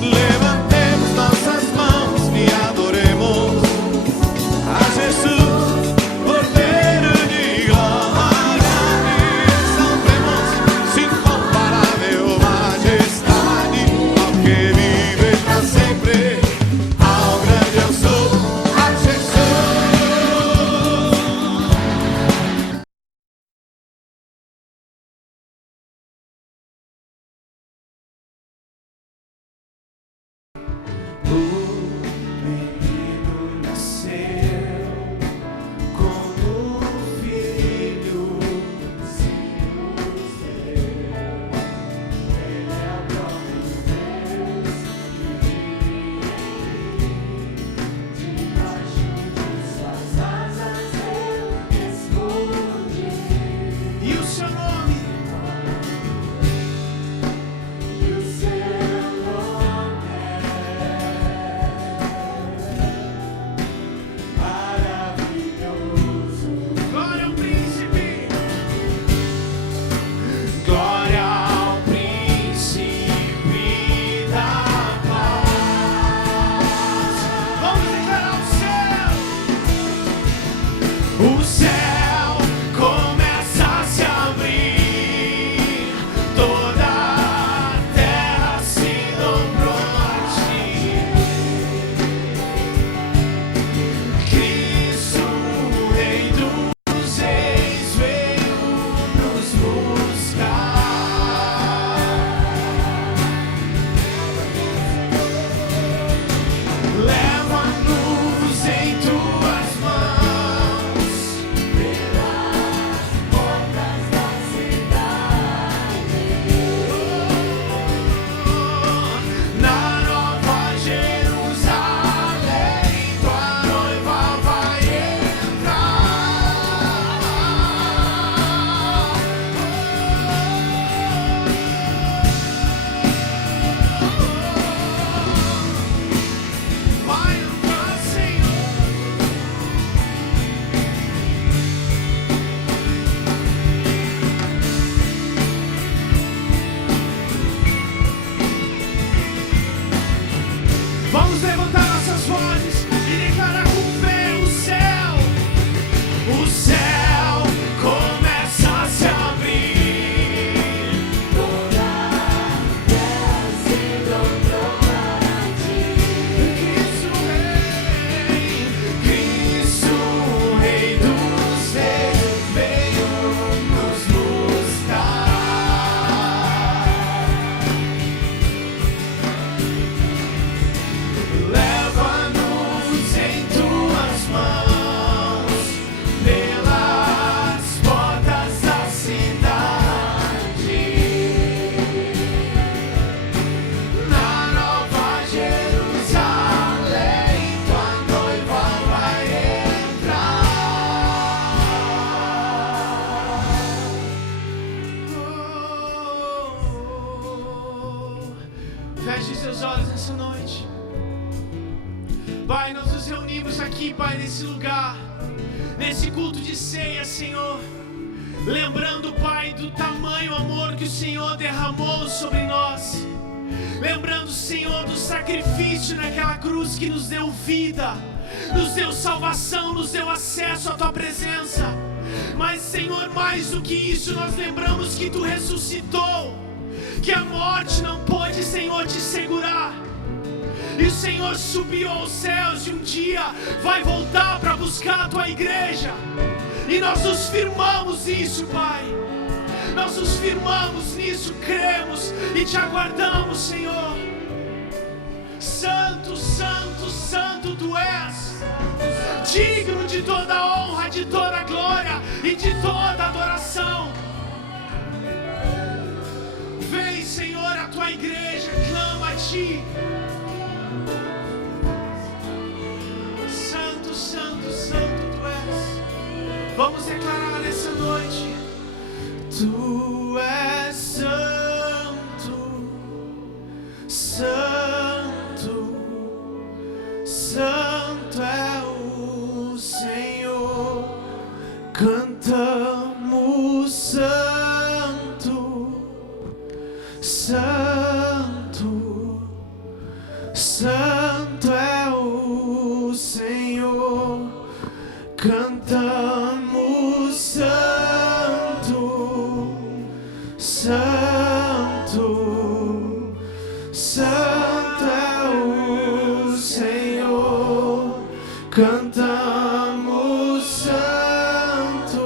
Levantemos nossas mãos e adoremos a Jesus, Cordeiro de glória, exaltemos sua incomparável majestade, ao que vive pra sempre, ao grande eu sou, a Jesus. O menino nasceu como filho, se nos deu. Ele é o próprio Deus que vive debaixo de suas asas eu escondi. E o seu nome? E o seu nome maravilhoso. Glória ao príncipe. Glória ao príncipe da paz. Vamos declarar o céu. O céu começa a se abrir. Toda a terra se dobrou a ti. Cristo, o Rei dos Reis, veio nos buscar. Leva-nos em tuas mãos pelas portas da cidade. Na nova Jerusalém, tua noiva vai entrar. Vai entrar, Senhor. Vamos levantar nossas vozes e declarar com fé o céu. O céu começa a se abrir. Toda a terra se dobrou a ti. Cristo, o Rei dos Reis, veio nos buscar. Leva-nos em tuas mãos pelas portas da cidade. Na nova Jerusalém, tua noiva vai entrar. Feche seus olhos nessa noite. Pai, nós nos reunimos aqui, Pai, nesse lugar, nesse culto de ceia, Senhor, lembrando, Pai, do tamanho amor que o Senhor derramou sobre nós, lembrando, Senhor, do sacrifício naquela cruz que nos deu vida, nos deu salvação, nos deu acesso à Tua presença. Mas, Senhor, mais do que isso, nós lembramos que Tu ressuscitou, que a morte não pôde, Senhor, te segurar. E o Senhor subiu aos céus e um dia vai voltar para buscar a Tua igreja. E nós nos firmamos nisso, Pai. Nós nos firmamos nisso, cremos e Te aguardamos, Senhor. Santo, Santo, Santo Tu és, digno de toda a honra, de toda a glória e de toda a adoração. Vem, Senhor, a Tua igreja clama a Ti. Santo, Santo, Santo Tu és. Vamos declarar nessa noite: Tu és santo, santo, santo é o Senhor. Cantamos santo, santo, Santo é o Senhor, cantamos santo, santo, santo é o Senhor, cantamos santo,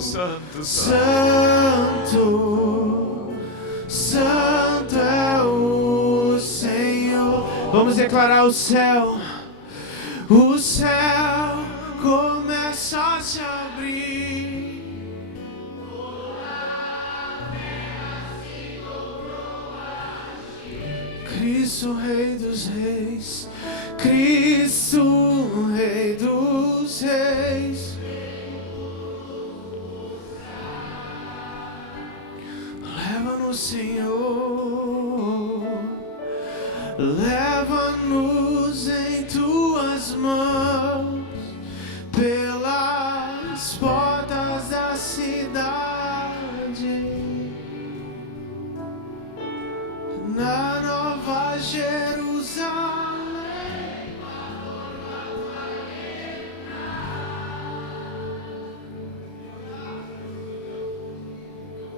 santo, santo, santo é o Senhor. Vamos declarar o céu começa a se abrir. Cristo, Rei dos Reis, Cristo, Rei dos Reis. Leva-nos, Senhor, leva-nos em tuas mãos, pelas portas da cidade, na Nova Jerusalém.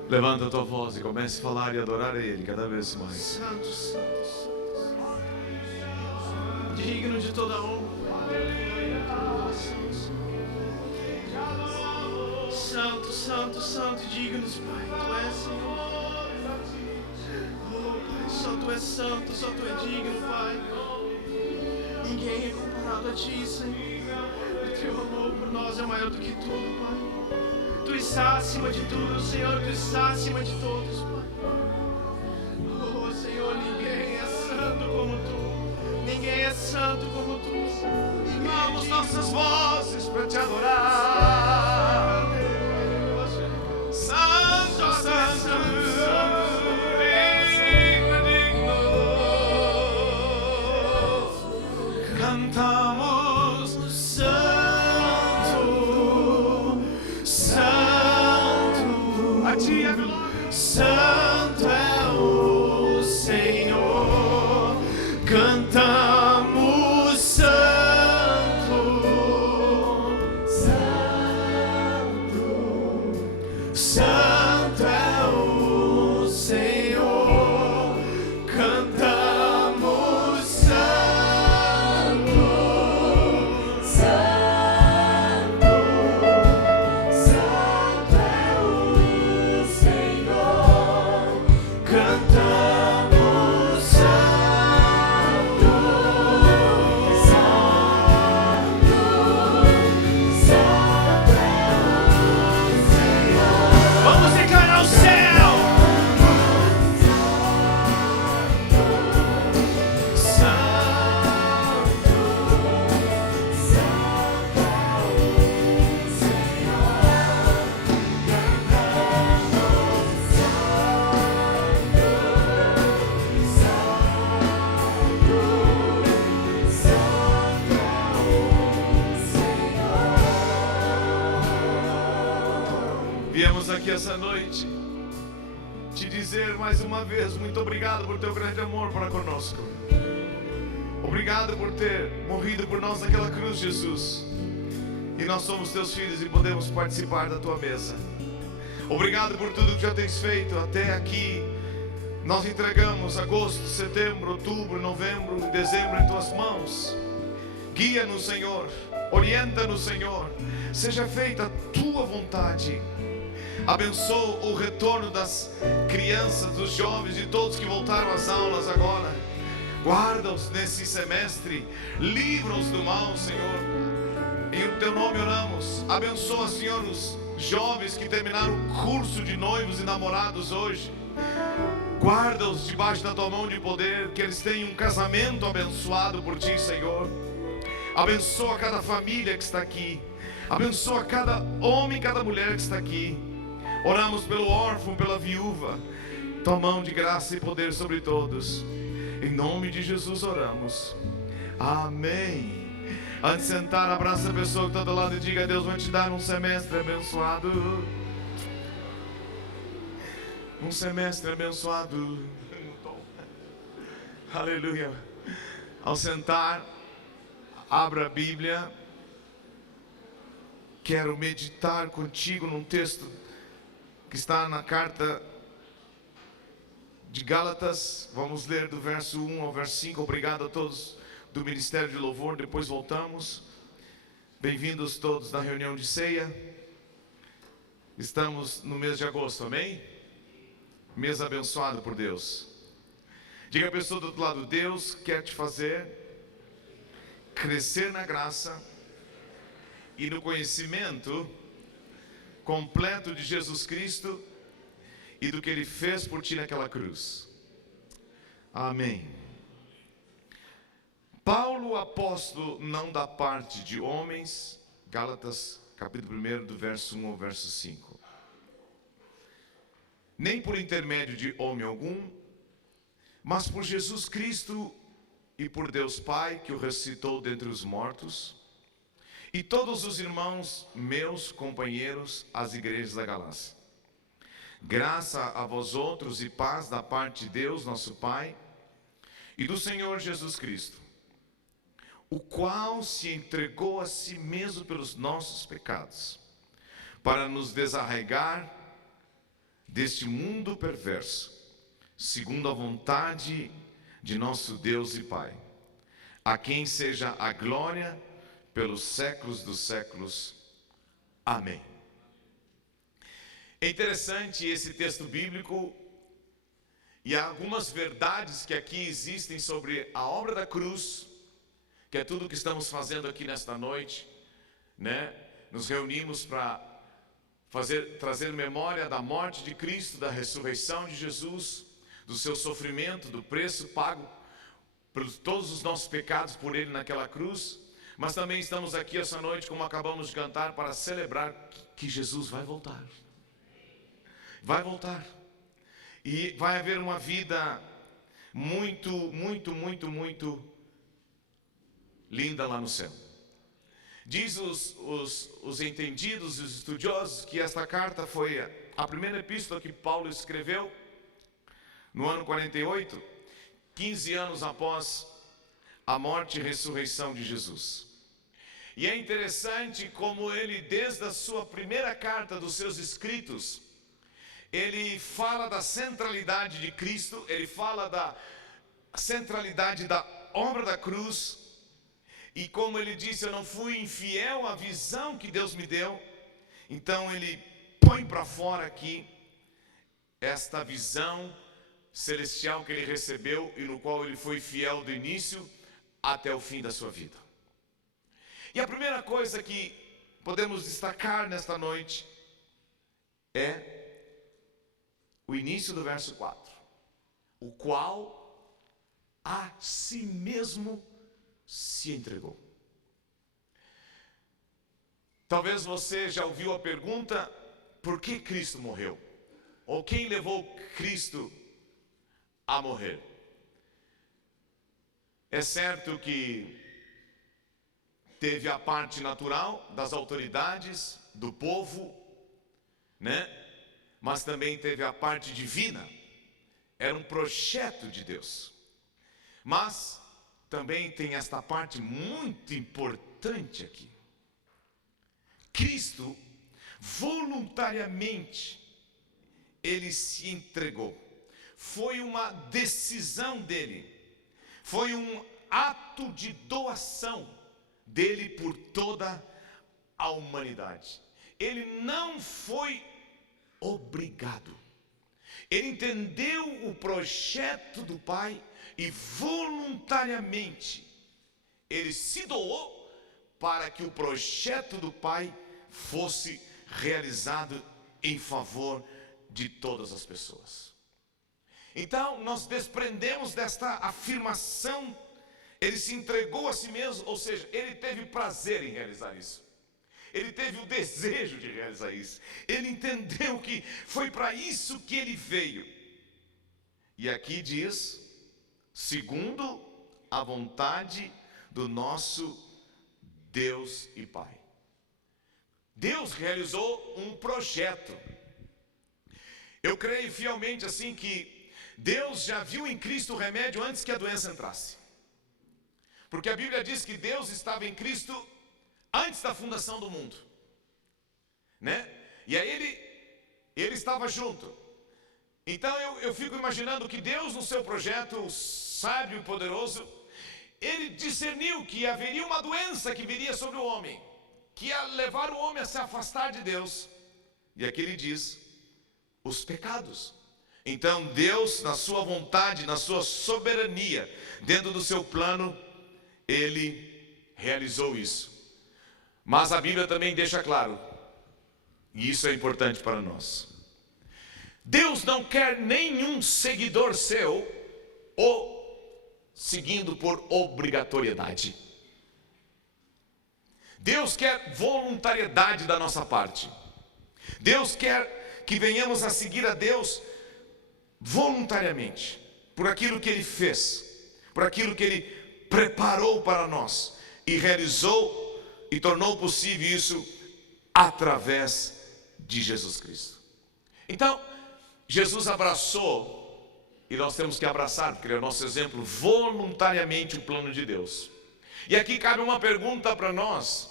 Levanta a tua voz e comece a falar e adorar a Ele cada vez mais. Santo, santo, santo, digno de toda honra. Santo, santo, santo, dignos, Pai, Tu és, Senhor. Oh, Pai, só Tu és santo, só Tu és digno, Pai. Ninguém é comparado a Ti, Senhor. O Teu amor por nós é maior do que tudo, Pai. Tu está acima de tudo, Senhor, Tu está acima de todos, Pai. Oh, Senhor, ninguém é santo como Tu. Ninguém é santo como Tu. Vamos nossas vozes para Te adorar. Santo, santo, digno, digno. Cantamos santo, santo. a Ti a glória. Santo é o Senhor, cantamos santo, santo, santo é o Senhor, cantamos santo, santo, santo é o Senhor, cantamos santo, santo, santo é o Senhor. Vamos declarar o céu. Santo, santo é o Senhor, Viemos aqui essa noite te dizer mais uma vez muito obrigado por Teu grande amor para conosco. Obrigado por ter morrido por nós naquela cruz, Jesus. E nós somos Teus filhos e podemos participar da Tua mesa. Obrigado por tudo que já tens feito até aqui. Nós entregamos agosto, setembro, outubro, novembro e dezembro em Tuas mãos. Guia-nos, Senhor. Orienta-nos, Senhor. Seja feita a Tua vontade. Abençoa o retorno das crianças, dos jovens e todos que voltaram às aulas agora. Guarda-os nesse semestre. Livra-os do mal, Senhor. Em Teu nome oramos. Abençoa, Senhor, os jovens que terminaram o curso de noivos e namorados hoje. Guarda-os debaixo da Tua mão de poder. Que eles tenham um casamento abençoado por Ti, Senhor. Abençoa cada família que está aqui. Abençoa cada homem, cada mulher que está aqui. Oramos pelo órfão, pela viúva. Tua mão de graça e poder sobre todos. Em nome de Jesus oramos. Amém. Antes de sentar, abraça a pessoa que está do lado e diga: Deus vai te dar um semestre abençoado. Um semestre abençoado. Aleluia. Ao sentar, abra a Bíblia. Quero meditar contigo num texto que está na carta de Gálatas. Vamos ler do verso 1 ao verso 5. Obrigado a todos do Ministério de Louvor. Depois voltamos. Bem-vindos todos na reunião de ceia. Estamos no mês de agosto, amém? Mês abençoado por Deus. Diga a pessoa do outro lado: Deus quer te fazer crescer na graça e no conhecimento completo de Jesus Cristo e do que Ele fez por ti naquela cruz. Amém. Paulo, apóstolo, não da parte de homens. Gálatas, capítulo 1, do verso 1 ao verso 5. Nem por intermédio de homem algum, mas por Jesus Cristo e por Deus Pai, que o ressuscitou dentre os mortos, e todos os irmãos meus companheiros, as igrejas da Galácia. Graça a vós outros e paz da parte de Deus, nosso Pai, e do Senhor Jesus Cristo, o qual se entregou a si mesmo pelos nossos pecados, para nos desarraigar deste mundo perverso, segundo a vontade de nosso Deus e Pai, a quem seja a glória pelos séculos dos séculos. Amém. É interessante esse texto bíblico e há algumas verdades que aqui existem sobre a obra da cruz, que é tudo o que estamos fazendo aqui nesta noite, né? Nos reunimos para trazer memória da morte de Cristo, da ressurreição de Jesus, do seu sofrimento, do preço pago por todos os nossos pecados por Ele naquela cruz. Mas também estamos aqui essa noite, como acabamos de cantar, para celebrar que Jesus vai voltar. Vai voltar. E vai haver uma vida muito, muito, muito, muito linda lá no céu. Diz os entendidos, os estudiosos, que esta carta foi a primeira epístola que Paulo escreveu no ano 48, 15 anos após a morte e ressurreição de Jesus. E é interessante como ele, desde a sua primeira carta dos seus escritos, ele fala da centralidade de Cristo, ele fala da centralidade da obra da cruz, e como ele disse: eu não fui infiel à visão que Deus me deu. Então ele põe para fora aqui esta visão celestial que ele recebeu e no qual ele foi fiel do início até o fim da sua vida. E a primeira coisa que podemos destacar nesta noite é o início do verso 4, o qual a si mesmo se entregou. Talvez você já ouviu a pergunta: por que Cristo morreu? Ou quem levou Cristo a morrer? É certo que teve a parte natural das autoridades, do povo, né? Mas também teve a parte divina. Era um projeto de Deus. Mas também tem esta parte muito importante aqui. Cristo, voluntariamente, ele se entregou. Foi uma decisão dele. Foi um ato de doação dele por toda a humanidade. Ele não foi obrigado. Ele entendeu o projeto do Pai e voluntariamente ele se doou para que o projeto do Pai fosse realizado em favor de todas as pessoas. Então nós desprendemos desta afirmação: ele se entregou a si mesmo, ou seja, ele teve prazer em realizar isso. Ele teve o desejo de realizar isso. Ele entendeu que foi para isso que ele veio. E aqui diz: segundo a vontade do nosso Deus e Pai. Deus realizou um projeto. Eu creio fielmente assim que Deus já viu em Cristo o remédio antes que a doença entrasse. Porque a Bíblia diz que Deus estava em Cristo antes da fundação do mundo, né? E aí ele estava junto. Então eu fico imaginando que Deus, no seu projeto sábio e poderoso, ele discerniu que haveria uma doença que viria sobre o homem, que ia levar o homem a se afastar de Deus. E aqui ele diz: os pecados. Então Deus, na sua vontade, na sua soberania, dentro do seu plano, ele realizou isso. Mas a Bíblia também deixa claro, e isso é importante para nós: Deus não quer nenhum seguidor seu ou seguindo por obrigatoriedade. Deus quer voluntariedade da nossa parte. Deus quer que venhamos a seguir a Deus voluntariamente, por aquilo que Ele fez, por aquilo que Ele preparou para nós e realizou e tornou possível isso através de Jesus Cristo. Então, Jesus abraçou, e nós temos que abraçar, porque ele é o nosso exemplo, voluntariamente o plano de Deus. E aqui cabe uma pergunta para nós: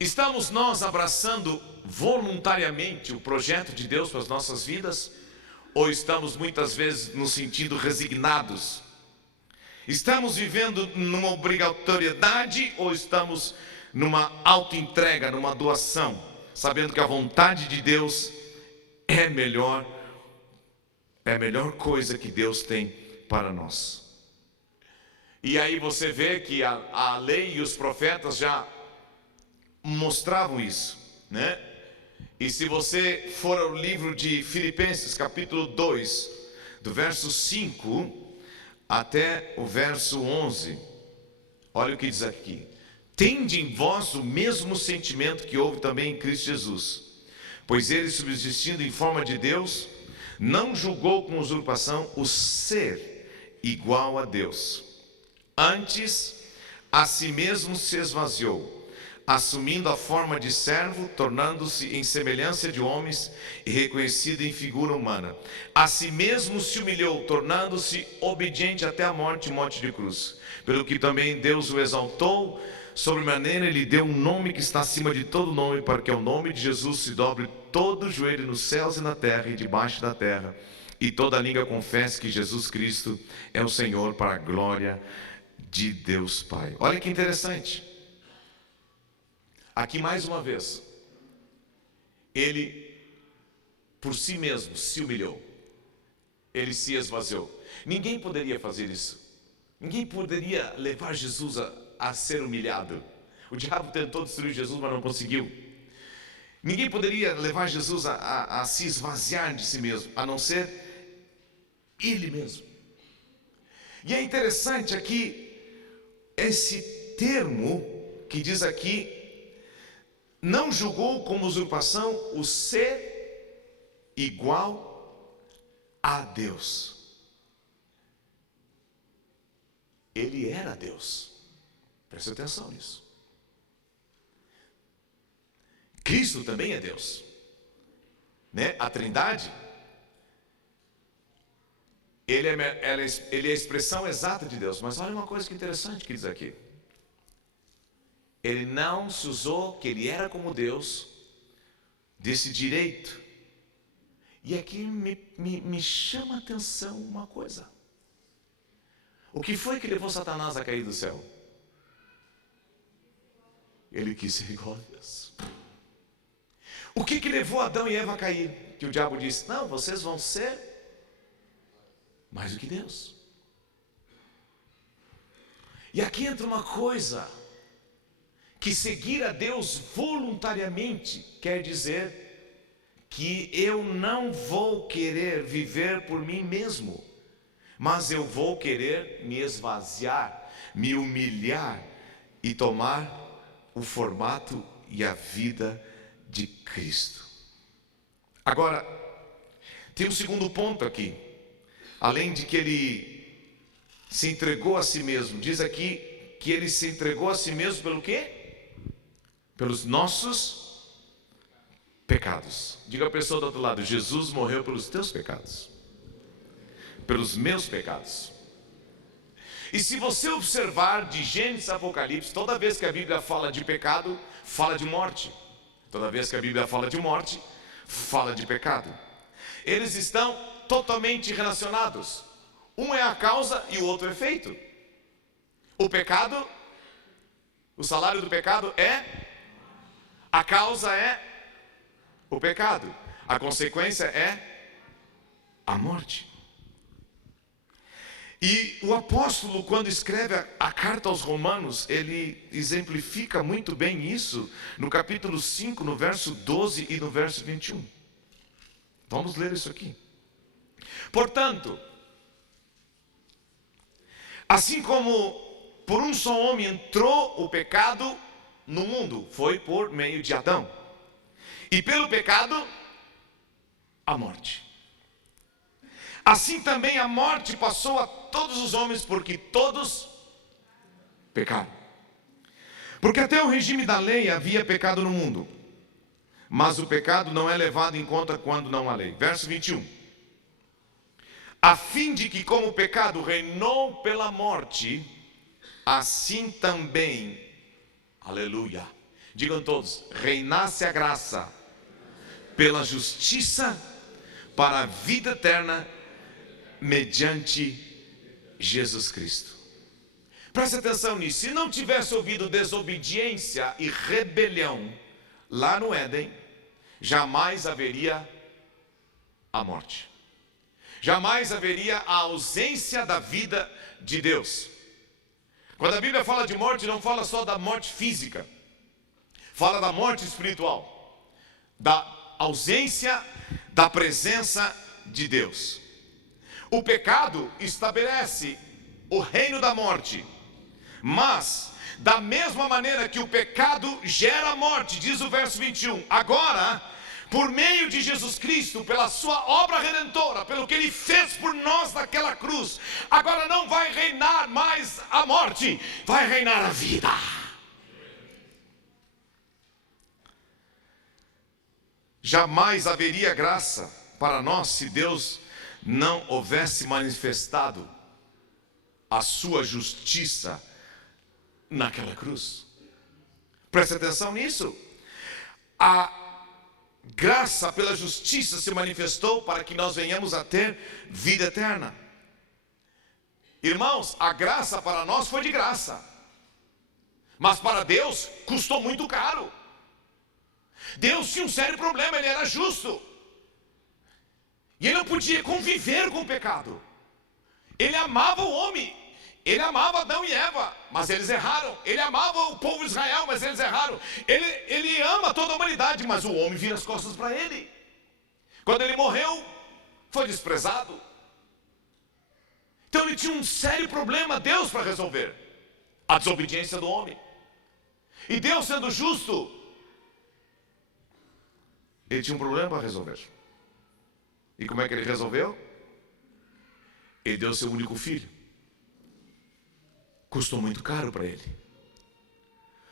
estamos nós abraçando voluntariamente o projeto de Deus para as nossas vidas? Ou estamos muitas vezes nos sentindo resignados? Estamos vivendo numa obrigatoriedade ou estamos numa autoentrega, numa doação, sabendo que a vontade de Deus é a melhor coisa que Deus tem para nós? E aí você vê que a lei e os profetas já mostravam isso, né? E se você for ao livro de Filipenses, capítulo 2, do verso 5 até o verso 11, olha o que diz aqui: tende em vós o mesmo sentimento que houve também em Cristo Jesus, pois ele, subsistindo em forma de Deus, não julgou com usurpação o ser igual a Deus. Antes, a si mesmo se esvaziou, assumindo a forma de servo, tornando-se em semelhança de homens e reconhecido em figura humana. A si mesmo se humilhou, tornando-se obediente até a morte e morte de cruz. Pelo que também Deus o exaltou, sobremaneira ele deu um nome que está acima de todo nome, para que ao nome de Jesus se dobre todo o joelho nos céus e na terra e debaixo da terra, e toda língua confesse que Jesus Cristo é o Senhor, para a glória de Deus Pai. Olha que interessante. Aqui mais uma vez, ele por si mesmo se humilhou, ele se esvaziou. Ninguém poderia fazer isso. Ninguém poderia levar Jesus a ser humilhado. O diabo tentou destruir Jesus, mas não conseguiu. Ninguém poderia levar Jesus a se esvaziar de si mesmo, a não ser ele mesmo. E é interessante aqui esse termo que diz aqui: não julgou como usurpação o ser igual a Deus. Ele era Deus. Preste atenção nisso. Cristo também é Deus, né? A Trindade, ele é a expressão exata de Deus. Mas olha uma coisa que interessante que diz aqui: ele não se usou que ele era como Deus desse direito. E aqui me chama a atenção uma coisa: o que foi que levou Satanás a cair do céu? Ele quis ser igual a Deus. O que levou Adão e Eva a cair? Que o diabo disse: não, vocês vão ser mais do que Deus. E aqui entra uma coisa: que seguir a Deus voluntariamente quer dizer que eu não vou querer viver por mim mesmo, mas eu vou querer me esvaziar, me humilhar e tomar o formato e a vida de Cristo. Agora, tem um segundo ponto aqui. Além de que ele se entregou a si mesmo, diz aqui que ele se entregou a si mesmo pelo quê? Pelos nossos pecados. Diga a pessoa do outro lado: Jesus morreu pelos teus pecados. pelos meus pecados. E se você observar de Gênesis a Apocalipse, toda vez que a Bíblia fala de pecado, fala de morte. Toda vez que a Bíblia fala de morte, fala de pecado. Eles estão totalmente relacionados. Um é a causa e o outro é efeito. O pecado, o salário do pecado é, a causa é o pecado. A consequência é a morte. E o apóstolo, quando escreve a carta aos Romanos, ele exemplifica muito bem isso no capítulo 5, no verso 12 e no verso 21. Vamos ler isso aqui. Portanto, assim como por um só homem entrou o pecado no mundo, foi por meio de Adão. E pelo pecado, a morte. Assim também a morte passou a todos os homens, porque todos pecaram. Porque até o regime da lei havia pecado no mundo, mas o pecado não é levado em conta quando não há lei. Verso 21. A fim de que, como o pecado reinou pela morte, assim também, aleluia, digam todos, reinasse a graça pela justiça para a vida eterna mediante Jesus Cristo. Preste atenção nisso. Se não tivesse havido desobediência e rebelião lá no Éden, jamais haveria a morte. Jamais haveria a ausência da vida de Deus. Quando a Bíblia fala de morte, não fala só da morte física. Fala da morte espiritual. Da ausência da presença de Deus. O pecado estabelece o reino da morte. Mas, da mesma maneira que o pecado gera morte, diz o verso 21, agora, por meio de Jesus Cristo, pela sua obra redentora, pelo que Ele fez por nós naquela cruz, agora não vai reinar mais a morte, vai reinar a vida. Jamais haveria graça para nós se Deus não houvesse manifestado a sua justiça naquela cruz. Preste atenção nisso. A graça pela justiça se manifestou para que nós venhamos a ter vida eterna. Irmãos, a graça para nós foi de graça, mas para Deus custou muito caro. Deus tinha um sério problema, Ele era justo. E Ele não podia conviver com o pecado. Ele amava o homem. Ele amava Adão e Eva, mas eles erraram. Ele amava o povo de Israel, mas eles erraram. Ele ama toda a humanidade, mas o homem vira as costas para Ele. Quando Ele morreu, foi desprezado. Então Ele tinha um sério problema, Deus, para resolver. A desobediência do homem. E Deus, sendo justo, Ele tinha um problema para resolver. E como é que Ele resolveu? Ele deu seu único filho. Custou muito caro para Ele.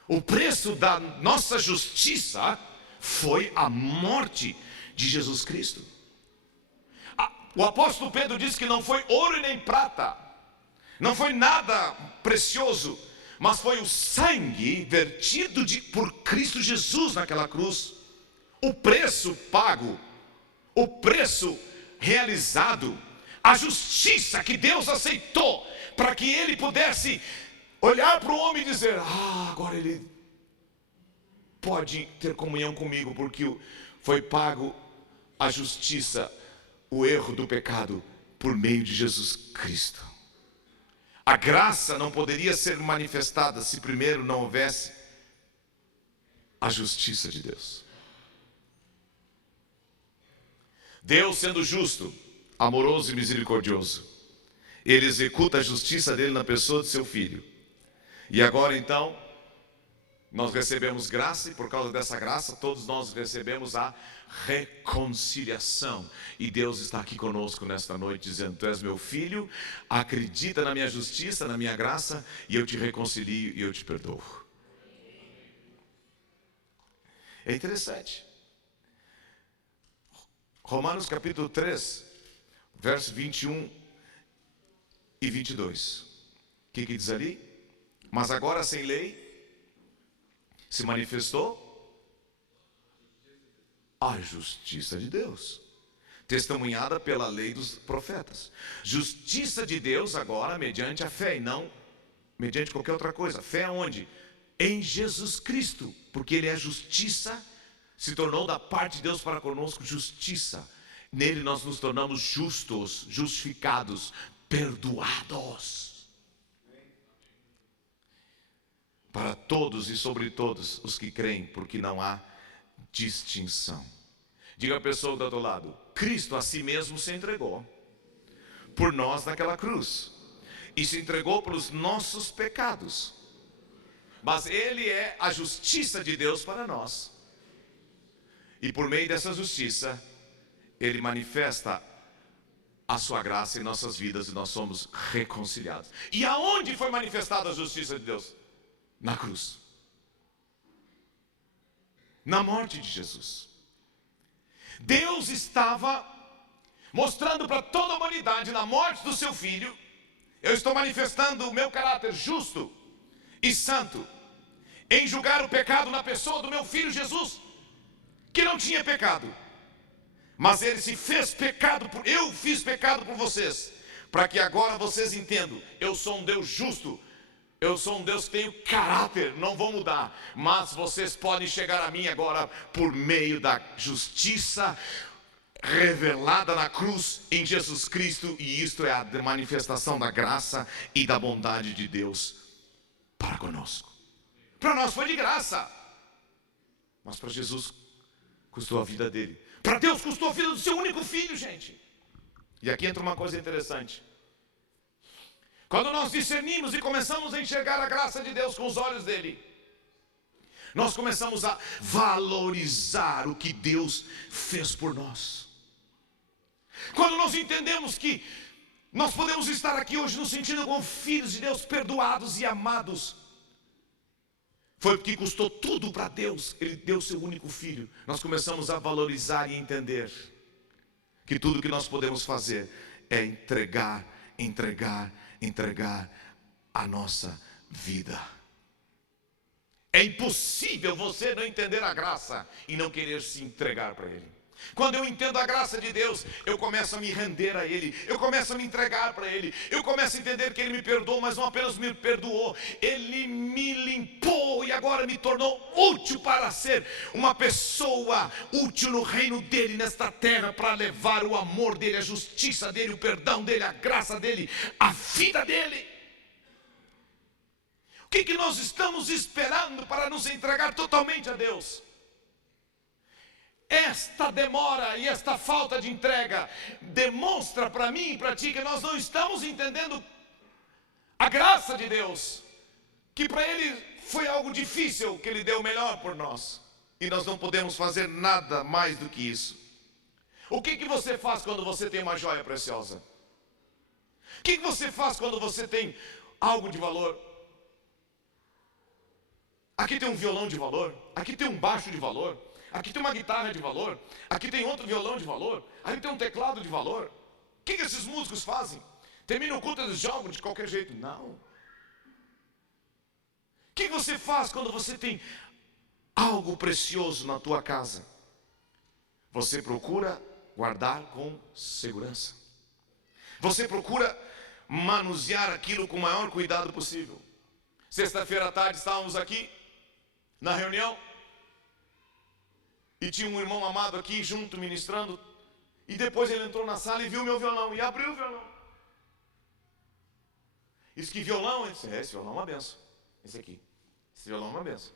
O preço da nossa justiça foi a morte de Jesus Cristo. O apóstolo Pedro diz que não foi ouro e nem prata, não foi nada precioso, mas foi o sangue vertido por Cristo Jesus naquela cruz. O preço pago, o preço realizado, a justiça que Deus aceitou para que Ele pudesse olhar para o homem e dizer: agora ele pode ter comunhão comigo, porque foi pago a justiça, o erro do pecado por meio de Jesus Cristo. A graça não poderia ser manifestada se primeiro não houvesse a justiça de Deus. Deus, sendo justo, amoroso e misericordioso, Ele executa a justiça dele na pessoa de seu Filho. E agora então, nós recebemos graça, e por causa dessa graça, todos nós recebemos a reconciliação. E Deus está aqui conosco nesta noite, dizendo: Tu és meu filho, acredita na minha justiça, na minha graça, e eu te reconcilio e eu te perdoo. É interessante. Romanos capítulo 3, verso 21, e 22. O que diz ali? Mas agora sem lei se manifestou a justiça de Deus, testemunhada pela lei dos profetas. Justiça de Deus agora mediante a fé e não mediante qualquer outra coisa. Fé aonde? Em Jesus Cristo, porque Ele é justiça, se tornou da parte de Deus para conosco justiça. Nele nós nos tornamos justos, justificados, perdoados. Para todos e sobre todos os que creem, porque não há distinção. Diga a pessoa do outro lado: Cristo a si mesmo se entregou por nós naquela cruz, e se entregou pelos nossos pecados, mas Ele é a justiça de Deus para nós, e por meio dessa justiça Ele manifesta a sua graça em nossas vidas, e nós somos reconciliados. E aonde foi manifestada a justiça de Deus? Na cruz, na morte de Jesus. Deus estava mostrando para toda a humanidade, na morte do seu Filho: eu estou manifestando o meu caráter justo e santo em julgar o pecado na pessoa do meu Filho Jesus, que não tinha pecado, mas Ele se fez pecado eu fiz pecado por vocês, para que agora vocês entendam: eu sou um Deus justo, eu sou um Deus que tenho caráter, não vou mudar, mas vocês podem chegar a mim agora por meio da justiça revelada na cruz em Jesus Cristo, e isto é a manifestação da graça e da bondade de Deus para conosco. Para nós foi de graça, mas para Jesus custou a vida dele. Para Deus custou a vida do seu único filho, gente. E aqui entra uma coisa interessante. Quando nós discernimos e começamos a enxergar a graça de Deus com os olhos dele, nós começamos a valorizar o que Deus fez por nós. Quando nós entendemos que nós podemos estar aqui hoje nos sentindo como filhos de Deus, perdoados e amados, foi porque custou tudo para Deus. Ele deu seu único filho. Nós começamos a valorizar e entender que tudo que nós podemos fazer é entregar a nossa vida. É impossível você não entender a graça e não querer se entregar para Ele. Quando eu entendo a graça de Deus, eu começo a me render a Ele, eu começo a me entregar para Ele, eu começo a entender que Ele me perdoou, mas não apenas me perdoou, Ele me limpou e agora me tornou útil para ser uma pessoa útil no reino dEle nesta terra, para levar o amor dEle, a justiça dEle, o perdão dEle, a graça dEle, a vida dEle. O que nós estamos esperando para nos entregar totalmente a Deus? Esta demora e esta falta de entrega demonstra para mim e para ti que nós não estamos entendendo a graça de Deus, que para Ele foi algo difícil, que Ele deu o melhor por nós, e nós não podemos fazer nada mais do que isso. O que você faz quando você tem uma joia preciosa? O que você faz quando você tem algo de valor? Aqui tem um violão de valor, aqui tem um baixo de valor, aqui tem uma guitarra de valor, aqui tem outro violão de valor, aqui tem um teclado de valor. O que esses músicos fazem? Terminam o culto, eles jogam de qualquer jeito? Não. O que você faz quando você tem algo precioso na tua casa? Você procura guardar com segurança. Você procura manusear aquilo com o maior cuidado possível. Sexta-feira à tarde estávamos aqui na reunião e tinha um irmão amado aqui junto ministrando, e depois ele entrou na sala e viu meu violão e abriu o violão. Isso que violão? Ele disse: esse violão é uma benção. Esse aqui, esse violão é uma benção.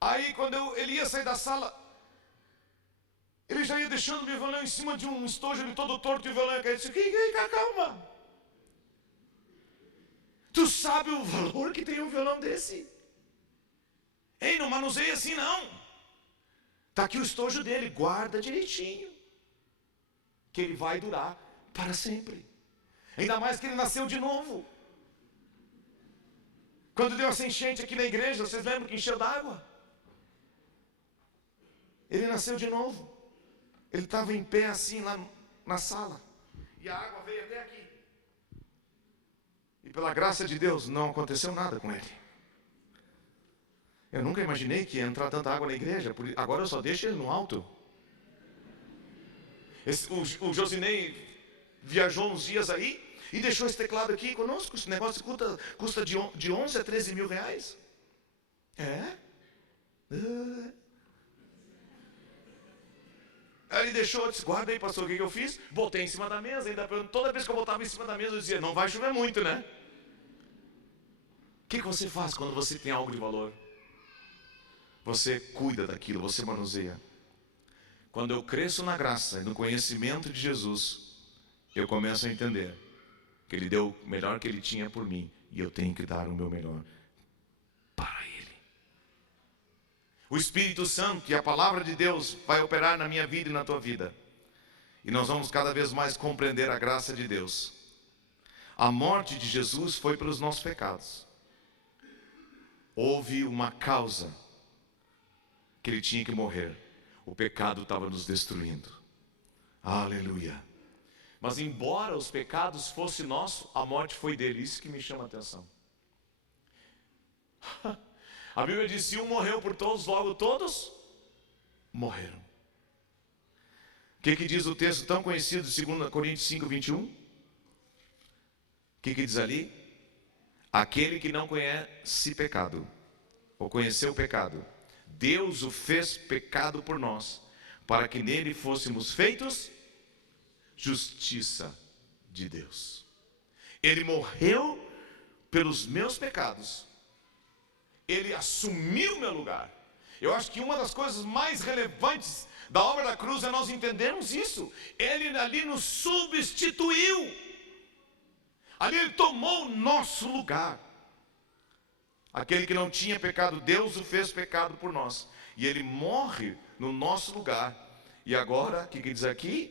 Aí quando ele ia sair da sala, ele já ia deixando o meu violão em cima de um estojo, ele todo torto, e o violão ia cair. Ele disse: calma. Tu sabe o valor que tem um violão desse? Ei, não manuseia assim não. Está aqui o estojo dele, guarda direitinho, que ele vai durar para sempre. Ainda mais que ele nasceu de novo. Quando deu essa enchente aqui na igreja, vocês lembram que encheu d'água? Ele nasceu de novo. Ele estava em pé assim lá na sala, e a água veio até aqui. E pela graça de Deus, não aconteceu nada com ele. Eu nunca imaginei que ia entrar tanta água na igreja. Agora eu só deixo ele no alto. O Josinei viajou uns dias aí e deixou esse teclado aqui conosco. Esse negócio custa de 11 a 13 mil reais. Aí ele deixou, eu disse, guarda aí, pastor, o que eu fiz? Botei em cima da mesa, ainda toda vez que eu botava em cima da mesa, eu dizia, não vai chover muito, né? O que você faz quando você tem algo de valor? Você cuida daquilo, você manuseia. Quando eu cresço na graça e no conhecimento de Jesus, eu começo a entender que Ele deu o melhor que Ele tinha por mim, e eu tenho que dar o meu melhor para Ele. O Espírito Santo e a palavra de Deus vai operar na minha vida e na tua vida. E nós vamos cada vez mais compreender a graça de Deus. A morte de Jesus foi pelos nossos pecados. Houve uma causa que Ele tinha que morrer. O pecado estava nos destruindo. Aleluia. Mas embora os pecados fossem nossos, a morte foi dele. Isso que me chama a atenção. A Bíblia diz, se um morreu por todos, logo todos morreram. O que diz o texto tão conhecido de 2 Coríntios 5, 21? O que diz ali? Aquele que não conhece pecado, ou conheceu o pecado, Deus o fez pecado por nós, para que nele fôssemos feitos justiça de Deus. Ele morreu pelos meus pecados. Ele assumiu o meu lugar. Eu acho que uma das coisas mais relevantes da obra da cruz é nós entendermos isso. Ele ali nos substituiu. Ali Ele tomou o nosso lugar. Aquele que não tinha pecado, Deus o fez pecado por nós. E Ele morre no nosso lugar. E agora, o que diz aqui?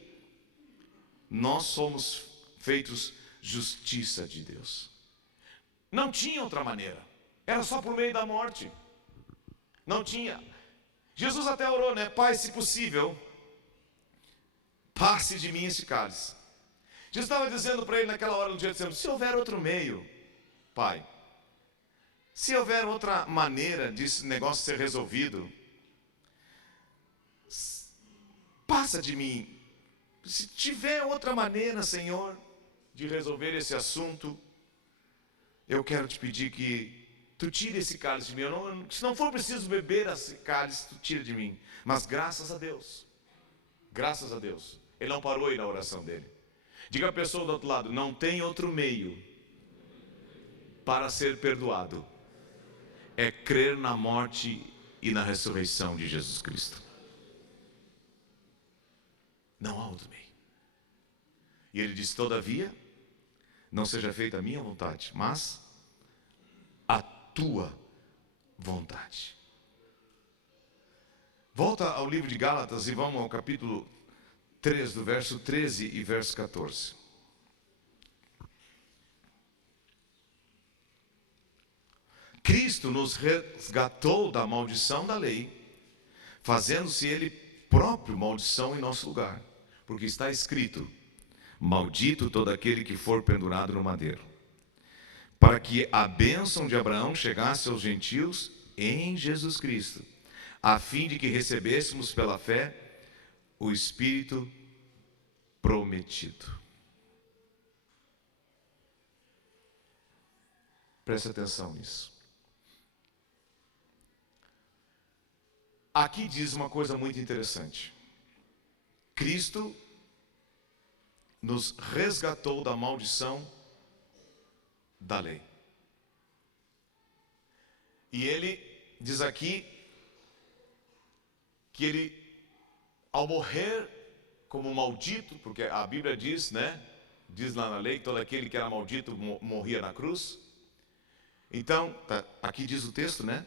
Nós somos feitos justiça de Deus. Não tinha outra maneira. Era só por meio da morte. Não tinha. Jesus até orou, né? Pai, se possível, passe de mim esse cálice. Jesus estava dizendo para ele naquela hora, no dia dizendo, se houver outro meio, Pai, se houver outra maneira desse negócio ser resolvido, passa de mim. Se tiver outra maneira, Senhor, de resolver esse assunto, eu quero te pedir que tu tire esse cálice de mim. Se não for preciso beber esse cálice, tu tira de mim. Mas graças a Deus, Ele não parou aí na oração dele. Diga a pessoa do outro lado, não tem outro meio para ser perdoado. É crer na morte e na ressurreição de Jesus Cristo. Não há outro meio. E ele diz, todavia, não seja feita a minha vontade, mas a tua vontade. Volta ao livro de Gálatas e vamos ao capítulo 3, do verso 13 e verso 14. Cristo nos resgatou da maldição da lei, fazendo-se Ele próprio maldição em nosso lugar. Porque está escrito, maldito todo aquele que for pendurado no madeiro. Para que a bênção de Abraão chegasse aos gentios em Jesus Cristo, a fim de que recebêssemos pela fé o Espírito prometido. Preste atenção nisso. Aqui diz uma coisa muito interessante. Cristo nos resgatou da maldição da lei. E ele diz aqui que ele, ao morrer como maldito, porque a Bíblia diz, né? Diz lá na lei, todo aquele que era maldito morria na cruz. Então, aqui diz o texto, né?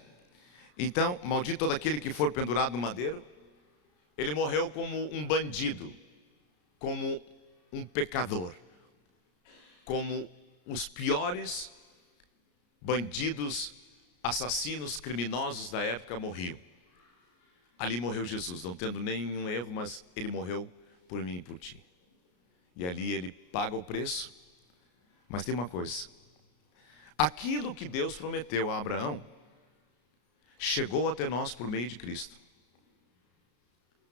Então, maldito todo aquele que for pendurado no madeiro. Ele morreu como um bandido, como um pecador, como os piores bandidos, assassinos, criminosos da época morriam. Ali morreu Jesus, não tendo nenhum erro, mas Ele morreu por mim e por ti. E ali Ele paga o preço. Mas tem uma coisa, Aquilo que Deus prometeu a Abraão chegou até nós por meio de Cristo.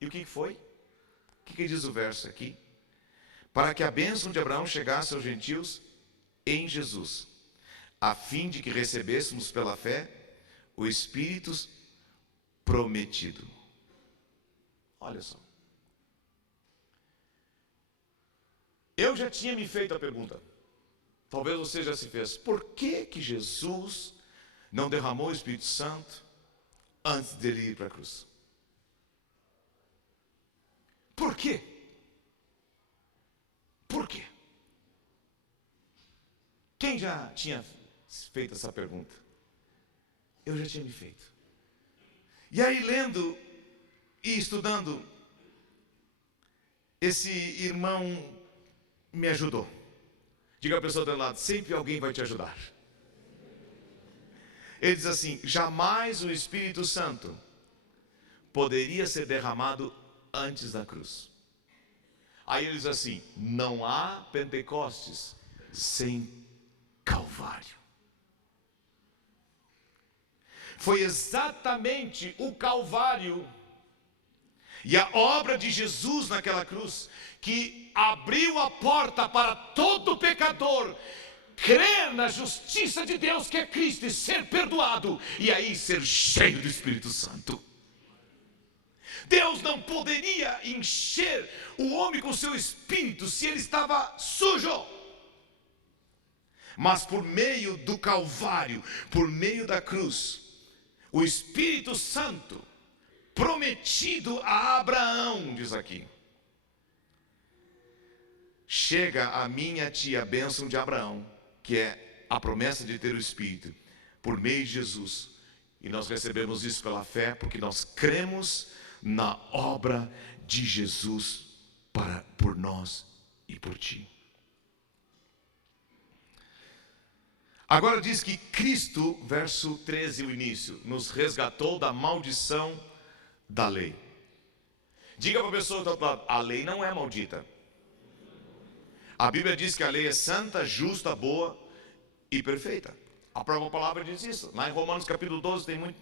E o que foi? O que diz o verso aqui? Para que a bênção de Abraão chegasse aos gentios em Jesus, a fim de que recebêssemos pela fé o Espírito prometido. Olha só. Eu já tinha me feito a pergunta, talvez você já se fez, por que Jesus não derramou o Espírito Santo antes dele ir para a cruz? Por quê? Por quê? Quem já tinha feito essa pergunta? Eu já tinha me feito. E aí, lendo e estudando, esse irmão me ajudou. Diga a pessoa do lado, sempre alguém vai te ajudar. Ele diz assim: jamais o Espírito Santo poderia ser derramado antes da cruz. Aí ele diz assim: não há Pentecostes sem Calvário. Foi exatamente o Calvário e a obra de Jesus naquela cruz que abriu a porta para todo pecador crer na justiça de Deus, que é Cristo, e ser perdoado, e aí ser cheio do Espírito Santo. Deus não poderia encher o homem com seu espírito se ele estava sujo. Mas por meio do Calvário, por meio da cruz, o Espírito Santo prometido a Abraão, diz aqui, chega a mim e a ti a bênção de Abraão, que é a promessa de ter o Espírito, por meio de Jesus. E nós recebemos isso pela fé, porque nós cremos na obra de Jesus por nós e por ti. Agora diz que Cristo, verso 13, o início, nos resgatou da maldição da lei. Diga para a pessoa do outro lado, a lei não é maldita. A Bíblia diz que a lei é santa, justa, boa e perfeita. A própria palavra diz isso. Lá em Romanos capítulo 12 tem muito.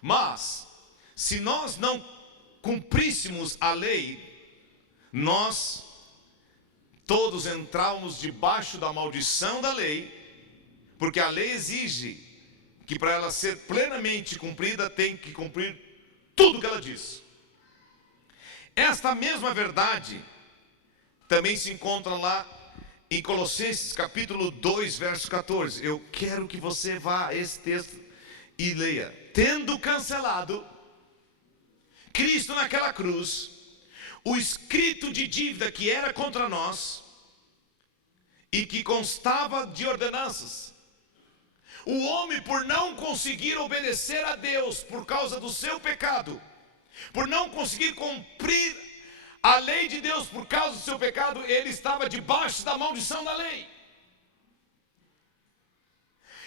Mas, se nós não cumpríssemos a lei, nós todos entramos debaixo da maldição da lei, porque a lei exige que para ela ser plenamente cumprida, tem que cumprir tudo que ela diz. Esta mesma verdade também se encontra lá em Colossenses capítulo 2, verso 14. Eu quero que você vá a esse texto e leia. Tendo cancelado Cristo naquela cruz o escrito de dívida que era contra nós e que constava de ordenanças, o homem, por não conseguir obedecer a Deus por causa do seu pecado, por não conseguir cumprir a lei de Deus por causa do seu pecado, ele estava debaixo da maldição da lei.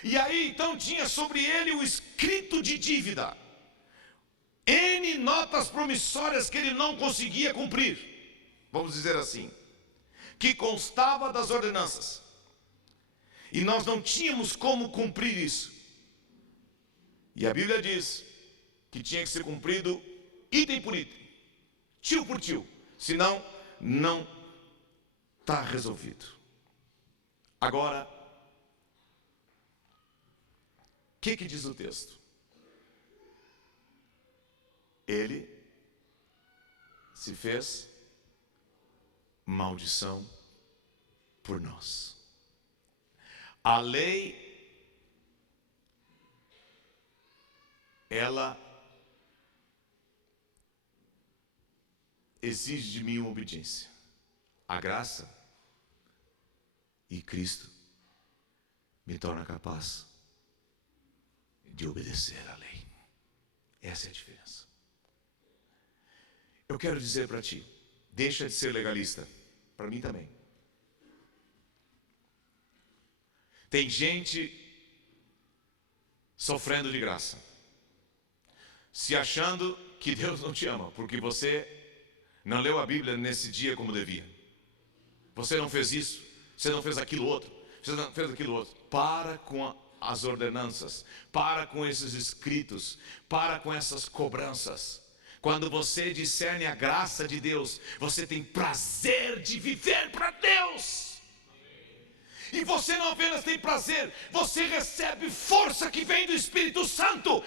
E aí então tinha sobre ele o escrito de dívida, N notas promissórias que ele não conseguia cumprir, vamos dizer assim, que constava das ordenanças. E nós não tínhamos como cumprir isso. E a Bíblia diz que tinha que ser cumprido item por item, tio por tio, senão não está resolvido. Agora, o que diz o texto? Ele se fez maldição por nós. A lei, ela exige de mim uma obediência. A graça e Cristo me torna capaz de obedecer à lei. Essa é a diferença. Eu quero dizer para ti, deixa de ser legalista, para mim também. Tem gente sofrendo de graça, se achando que Deus não te ama, porque você não leu a Bíblia nesse dia como devia. Você não fez isso, Você não fez aquilo outro. Você não fez aquilo outro. Para com as ordenanças. Para com esses escritos. Para com essas cobranças. Quando você discerne a graça de Deus, você tem prazer de viver para Deus. E você não apenas tem prazer, você recebe força que vem do Espírito Santo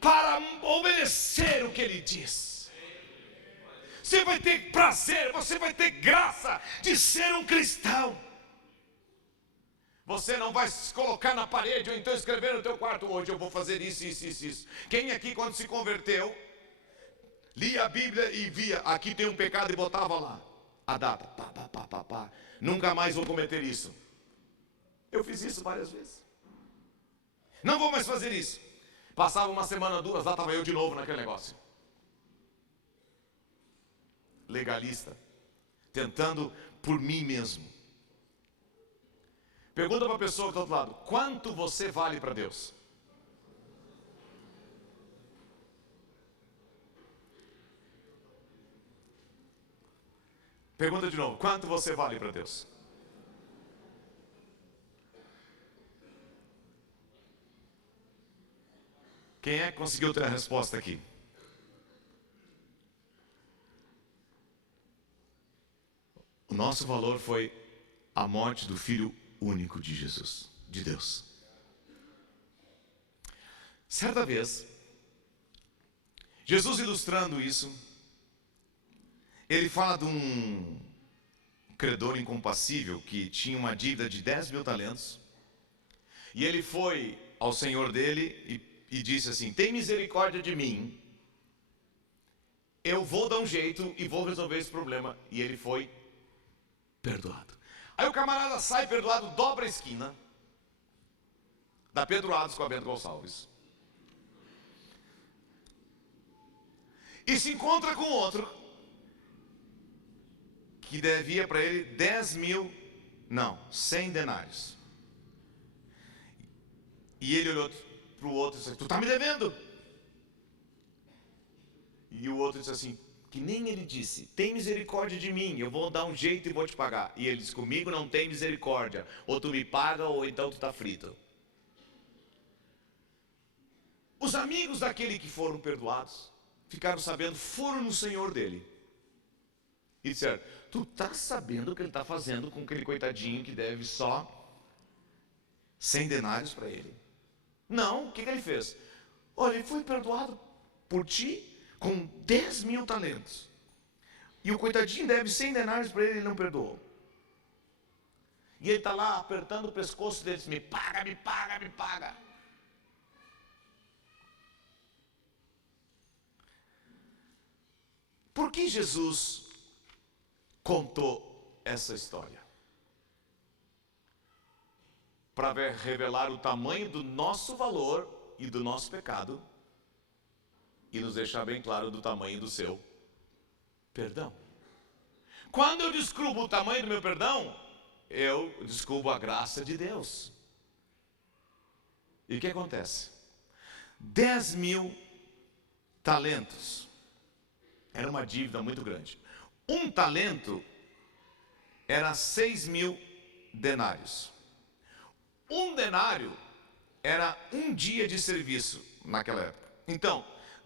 para obedecer o que Ele diz. Você vai ter prazer, você vai ter graça de ser um cristão. Você não vai se colocar na parede ou então escrever no teu quarto: hoje eu vou fazer isso, isso, isso, isso. Quem aqui quando se converteu, lia a Bíblia e via, aqui tem um pecado, e botava lá a data, pá. Nunca mais vou cometer isso. Eu fiz isso várias vezes. Não vou mais fazer isso. Passava uma semana, duas, lá estava eu de novo naquele negócio. Legalista, tentando por mim mesmo. Pergunta para a pessoa que está do outro lado: quanto você vale para Deus? Pergunta de novo: quanto você vale para Deus? Quem é que conseguiu ter a resposta aqui? O nosso valor foi a morte do Filho único de Jesus, de Deus. Certa vez, Jesus ilustrando isso, ele fala de um credor incompassível que tinha uma dívida de 10.000 talentos. E ele foi ao senhor dele e disse assim: tem misericórdia de mim, eu vou dar um jeito e vou resolver esse problema. E ele foi perdoado. Aí o camarada sai perdoado, dobra a esquina, dá Pedroados com a Bento Gonçalves, e se encontra com outro que devia para ele 100 denários. E ele olhou para o outro e disse: tu está me devendo? E o outro disse assim, que nem ele disse: tem misericórdia de mim, eu vou dar um jeito e vou te pagar. E ele disse: comigo não tem misericórdia, ou tu me paga ou então tu está frito. Os amigos daquele que foram perdoados ficaram sabendo, foram no senhor dele e disseram: tu está sabendo o que ele está fazendo com aquele coitadinho que deve só 100 denários para ele? Não, o que ele fez? Olha, ele foi perdoado por ti com 10.000 talentos. E o coitadinho deve 100 denários para ele, ele não perdoou. E ele está lá apertando o pescoço dele, me paga, me paga, me paga. Por que Jesus contou essa história? Para revelar o tamanho do nosso valor e do nosso pecado, e nos deixar bem claro do tamanho do seu perdão. Quando eu descubro o tamanho do meu perdão, eu descubro a graça de Deus. E o que acontece? 10.000 talentos era uma dívida muito grande. Um talento era 6.000 denários. Um denário era um dia de serviço naquela época. Então,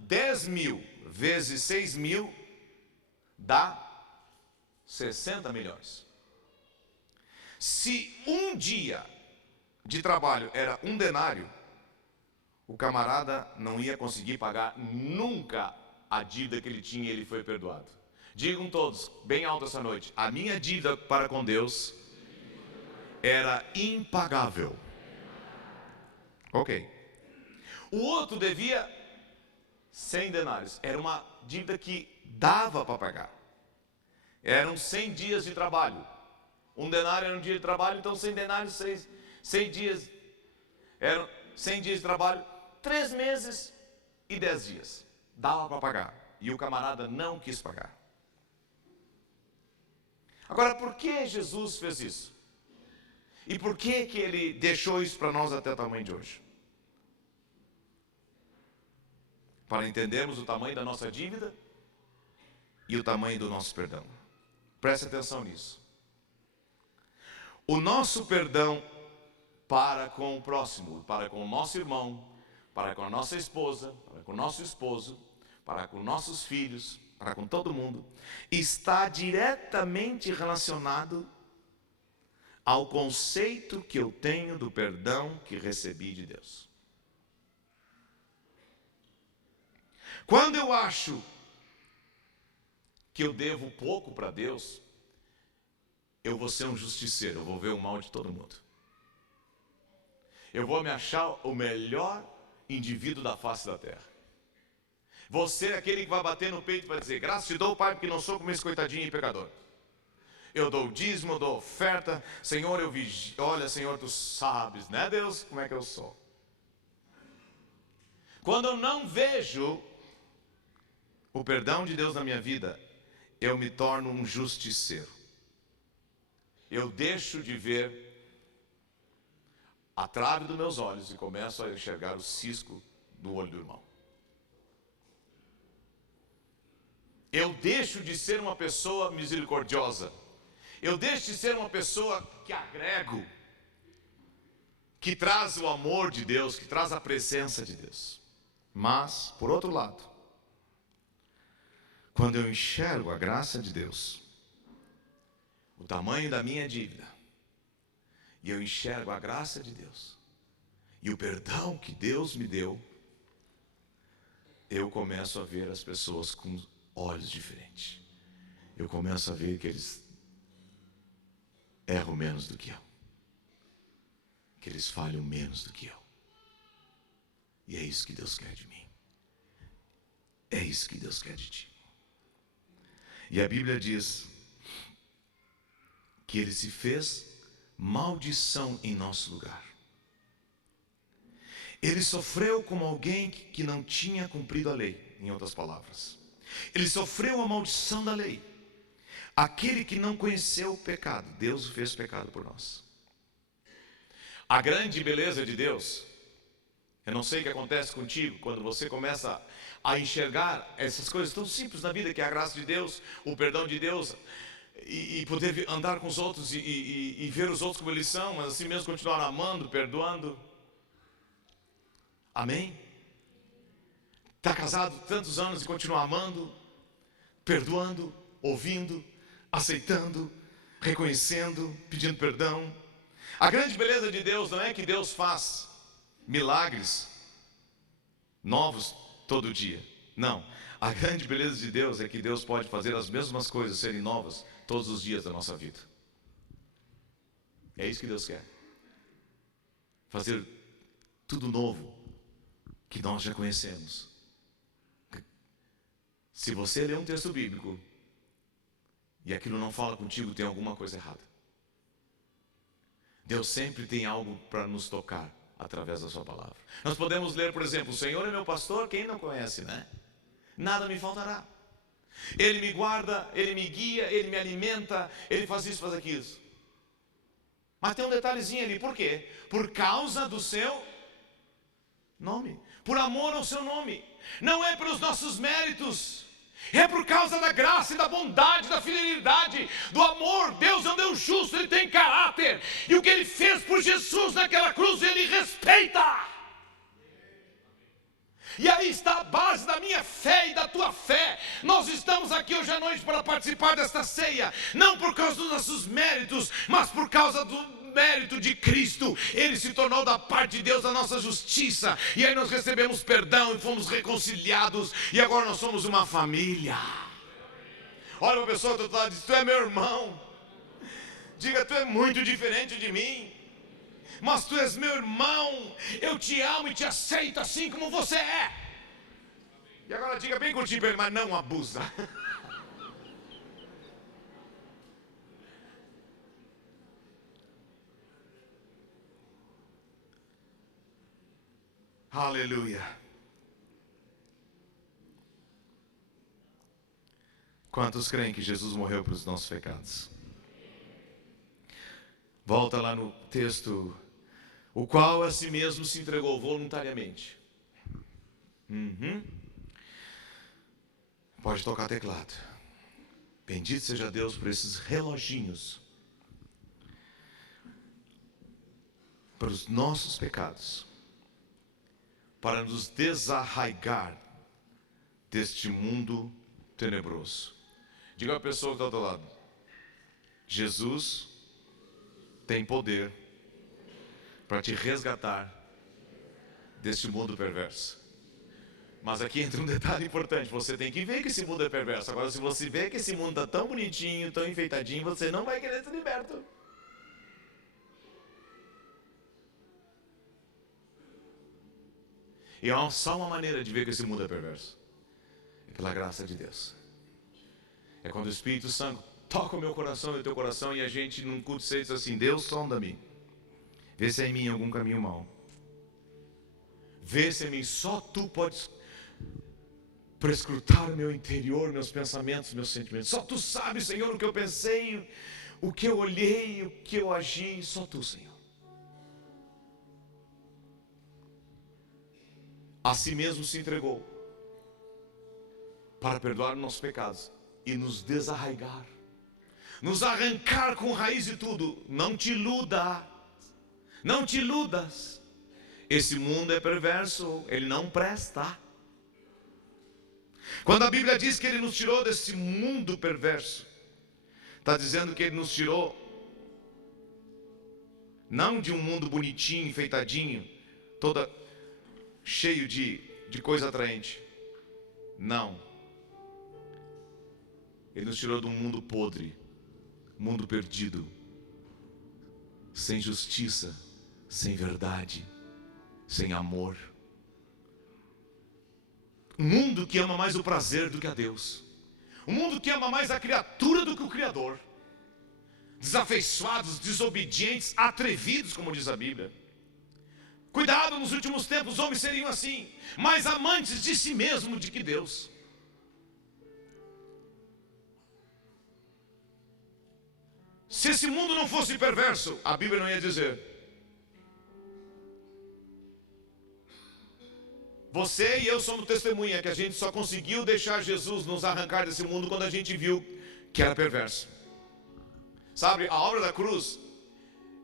10.000 vezes 6.000 dá 60 milhões. Se um dia de trabalho era um denário, o camarada não ia conseguir pagar nunca a dívida que ele tinha, e ele foi perdoado. Digam todos, bem alto essa noite: a minha dívida para com Deus era impagável. Ok. O outro devia 100 denários. Era uma dívida que dava para pagar. Eram 100 dias de trabalho. Um denário era um dia de trabalho, então 100 denários, 100 dias. Eram 100 dias de trabalho, 3 meses e 10 dias. Dava para pagar. E o camarada não quis pagar. Agora, por que Jesus fez isso? E por que ele deixou isso para nós até o tamanho de hoje? Para entendermos o tamanho da nossa dívida e o tamanho do nosso perdão. Preste atenção nisso. O nosso perdão para com o próximo, para com o nosso irmão, para com a nossa esposa, para com o nosso esposo, para com nossos filhos, para com todo mundo, está diretamente relacionado ao conceito que eu tenho do perdão que recebi de Deus. Quando eu acho que eu devo pouco para Deus, eu vou ser um justiceiro, eu vou ver o mal de todo mundo. Eu vou me achar o melhor indivíduo da face da terra. Vou ser aquele que vai bater no peito e vai dizer: graças te dou, Pai, porque não sou como esse coitadinho e pecador. Eu dou o dízimo, eu dou oferta. Senhor, eu vigio. Olha, Senhor, tu sabes, né, Deus, como é que eu sou. Quando eu não vejo o perdão de Deus na minha vida, eu me torno um justiceiro. Eu deixo de ver a trave dos meus olhos e começo a enxergar o cisco do olho do irmão. Eu deixo de ser uma pessoa misericordiosa. Eu deixo de ser uma pessoa que agrego, que traz o amor de Deus, que traz a presença de Deus. Mas, por outro lado, quando eu enxergo a graça de Deus, o tamanho da minha dívida, e eu enxergo a graça de Deus, e o perdão que Deus me deu, eu começo a ver as pessoas com olhos diferentes. Eu começo a ver que eles erram menos do que eu, que eles falham menos do que eu. E é isso que Deus quer de mim. É isso que Deus quer de ti. E a Bíblia diz que Ele se fez maldição em nosso lugar. Ele sofreu como alguém que não tinha cumprido a lei, em outras palavras. Ele sofreu a maldição da lei. Aquele que não conheceu o pecado, Deus o fez pecado por nós. A grande beleza de Deus, eu não sei o que acontece contigo quando você começa a enxergar essas coisas tão simples na vida, que é a graça de Deus, o perdão de Deus, e poder andar com os outros e ver os outros como eles são, mas assim mesmo continuar amando, perdoando. Amém? Está casado tantos anos e continua amando, perdoando, ouvindo, aceitando, reconhecendo, pedindo perdão. A grande beleza de Deus não é que Deus faz milagres novos todo dia. Não. A grande beleza de Deus é que Deus pode fazer as mesmas coisas serem novas todos os dias da nossa vida. É isso que Deus quer. Fazer tudo novo que nós já conhecemos. Se você lê um texto bíblico e aquilo não fala contigo, tem alguma coisa errada. Deus sempre tem algo para nos tocar através da sua palavra. Nós podemos ler, por exemplo, o Senhor é meu pastor, quem não conhece, né? Nada me faltará. Ele me guarda, Ele me guia, Ele me alimenta, Ele faz isso, faz aquilo. Mas tem um detalhezinho ali, por quê? Por causa do seu nome, por amor ao seu nome. Não é pelos nossos méritos, é por causa da graça e da bondade, da fidelidade, do amor. Deus é um Deus justo, Ele tem caráter, e o que Ele fez por Jesus naquela cruz, Ele respeita. E aí está a base da minha fé e da tua fé. Nós estamos aqui hoje à noite para participar desta ceia, não por causa dos nossos méritos, mas por causa do mérito de Cristo. Ele se tornou da parte de Deus a nossa justiça, e aí nós recebemos perdão e fomos reconciliados, e agora nós somos uma família. Olha uma pessoa do outro lado e diz: tu é meu irmão. Diga: tu é muito diferente de mim, mas tu és meu irmão. Eu te amo e te aceito assim como você é. E agora diga bem curtinho para ele: mas não abusa. Aleluia. Quantos creem que Jesus morreu pelos nossos pecados? Volta lá no texto: o qual a si mesmo se entregou voluntariamente. Pode tocar teclado. Bendito seja Deus por esses reloginhos. para os nossos pecados, para nos desarraigar deste mundo tenebroso. Diga à pessoa que está do lado: Jesus tem poder para te resgatar deste mundo perverso. Mas aqui entra um detalhe importante: você tem que ver que esse mundo é perverso. Agora, se você vê que esse mundo está tão bonitinho, tão enfeitadinho, você não vai querer ser liberto. E há só uma maneira de ver que esse mundo é perverso: é pela graça de Deus. É quando o Espírito Santo toca o meu coração e o teu coração, e a gente num culto diz assim: Deus, sonda-me, vê se há em mim algum caminho mau, vê se em mim só tu podes prescrutar o meu interior, meus pensamentos, meus sentimentos. Só tu sabes, Senhor, o que eu pensei, o que eu olhei, o que eu agi. Só tu, Senhor. A si mesmo se entregou para perdoar nossos pecados e nos desarraigar, nos arrancar com raiz de tudo. Não te iluda, não te iludas. Esse mundo é perverso, ele não presta. Quando a Bíblia diz que ele nos tirou desse mundo perverso, está dizendo que ele nos tirou não de um mundo bonitinho, enfeitadinho, toda cheio de coisa atraente. Não. Ele nos tirou de um mundo podre, mundo perdido, sem justiça, sem verdade, sem amor. Um mundo que ama mais o prazer do que a Deus. Um mundo que ama mais a criatura do que o Criador. Desafeiçoados, desobedientes, atrevidos, como diz a Bíblia. Cuidado, nos últimos tempos os homens seriam assim, mais amantes de si mesmo do que Deus. Se esse mundo não fosse perverso, a Bíblia não ia dizer: você e eu somos testemunha que a gente só conseguiu deixar Jesus nos arrancar desse mundo quando a gente viu que era perverso. Sabe, a obra da cruz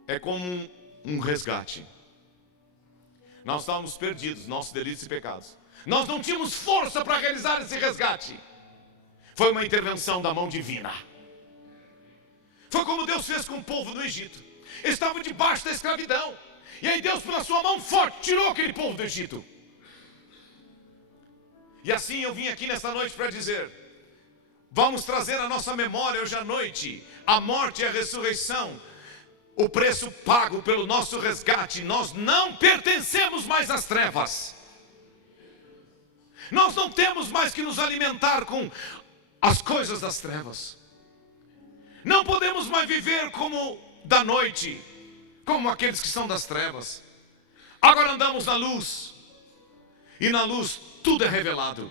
é como um resgate. Nós estávamos perdidos, nossos delitos e pecados. Nós não tínhamos força para realizar esse resgate. Foi uma intervenção da mão divina. Foi como Deus fez com o povo do Egito. Eles estavam debaixo da escravidão. E aí Deus, pela sua mão forte, tirou aquele povo do Egito. E assim eu vim aqui nesta noite para dizer: vamos trazer à nossa memória hoje à noite a morte e a ressurreição, o preço pago pelo nosso resgate. Nós não pertencemos mais às trevas. Nós não temos mais que nos alimentar com as coisas das trevas. Não podemos mais viver como da noite, como aqueles que são das trevas. Agora andamos na luz, e na luz tudo é revelado.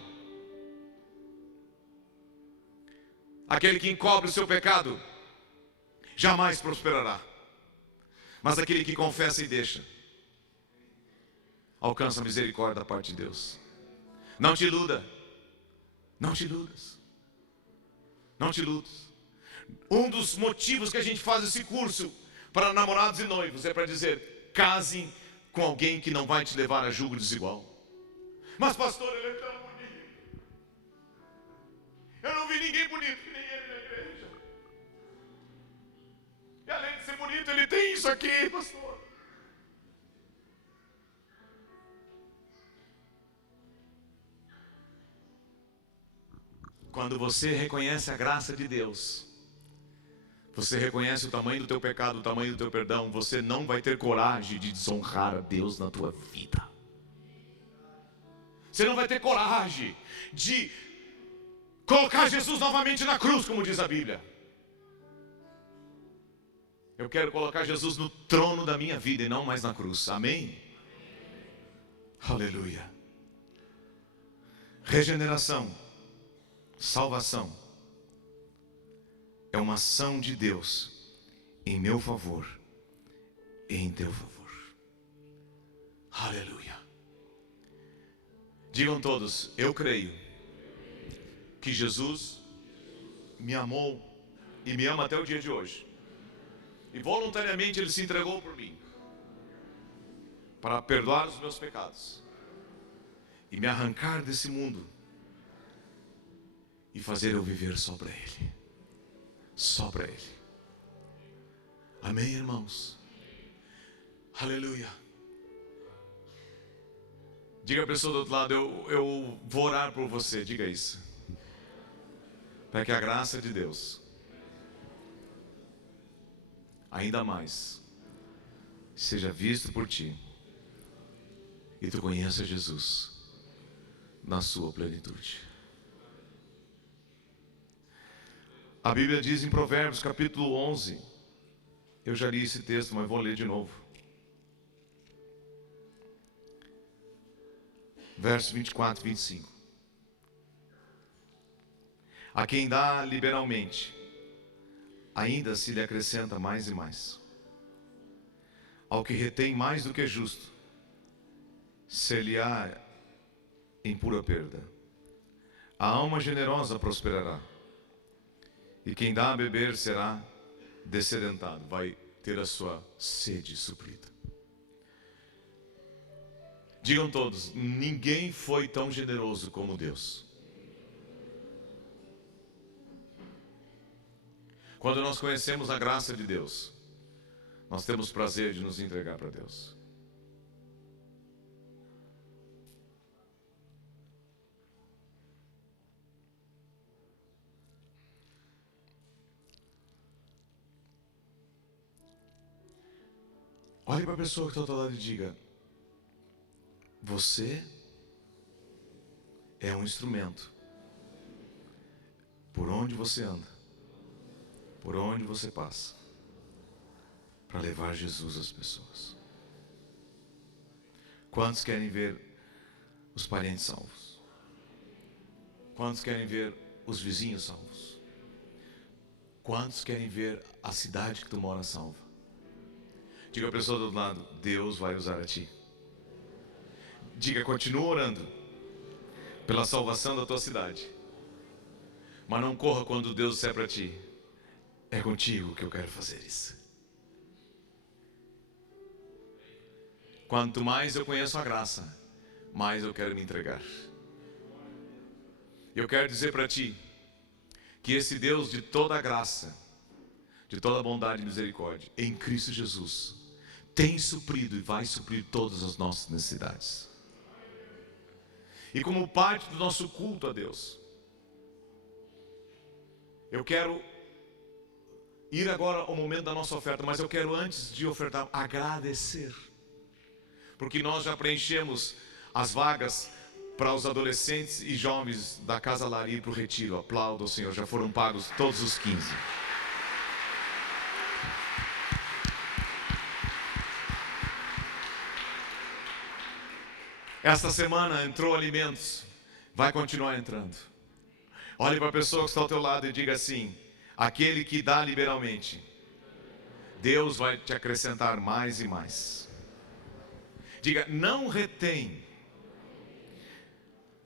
Aquele que encobre o seu pecado jamais prosperará, mas aquele que confessa e deixa alcança a misericórdia da parte de Deus. Não te iluda, não te iludas, não te iludas. Um dos motivos que a gente faz esse curso para namorados e noivos é para dizer: casem com alguém que não vai te levar a julgo desigual. Mas pastor, ele é tão bonito. Eu não vi ninguém bonito que nem ele na igreja. E além de ser bonito, ele tem isso aqui, pastor. Quando você reconhece a graça de Deus, você reconhece o tamanho do teu pecado, o tamanho do teu perdão, você não vai ter coragem de desonrar a Deus na tua vida. Você não vai ter coragem de colocar Jesus novamente na cruz, como diz a Bíblia. Eu quero colocar Jesus no trono da minha vida e não mais na cruz. Amém? Aleluia. Regeneração, salvação, é uma ação de Deus em meu favor e em teu favor. Aleluia. Digam todos: eu creio que Jesus me amou e me ama até o dia de hoje. E voluntariamente Ele se entregou por mim. para perdoar os meus pecados e me arrancar desse mundo e fazer eu viver só para Ele. Só para Ele. Amém, irmãos? Aleluia. Diga a pessoa do outro lado, eu vou orar por você. Diga isso. Para que a graça de Deus ainda mais seja vista por ti e tu conheça Jesus na sua plenitude. A Bíblia diz em Provérbios capítulo 11, eu já li esse texto, mas vou ler de novo. Versos 24 e 25. A quem dá liberalmente, ainda se lhe acrescenta mais e mais. Ao que retém mais do que justo, ser-lhe-á em pura perda. A alma generosa prosperará, e quem dá a beber será dessedentado, vai ter a sua sede suprida. Digam todos, ninguém foi tão generoso como Deus. Quando nós conhecemos a graça de Deus, nós temos prazer de nos entregar para Deus. Olhe para a pessoa que está ao teu lado e diga: você é um instrumento. Por onde você anda, por onde você passa, para levar Jesus às pessoas. Quantos querem ver os parentes salvos? Quantos querem ver os vizinhos salvos? Quantos querem ver a cidade que tu mora salva? Diga a pessoa do outro lado: Deus vai usar a ti. Diga: continua orando pela salvação da tua cidade, mas não corra quando Deus disser para ti: é contigo que eu quero fazer isso. Quanto mais eu conheço a graça, mais eu quero me entregar. Eu quero dizer para ti que esse Deus de toda a graça, de toda a bondade e misericórdia, em Cristo Jesus, tem suprido e vai suprir todas as nossas necessidades. E como parte do nosso culto a Deus, eu quero ir agora ao momento da nossa oferta, mas eu quero, antes de ofertar, agradecer, porque nós já preenchemos as vagas para os adolescentes e jovens da Casa Lar ir para o retiro. Aplauda o Senhor, já foram pagos todos os 15. Esta semana entrou alimentos, vai continuar entrando. Olhe para a pessoa que está ao teu lado e diga assim: aquele que dá liberalmente, Deus vai te acrescentar mais e mais. Diga: não retém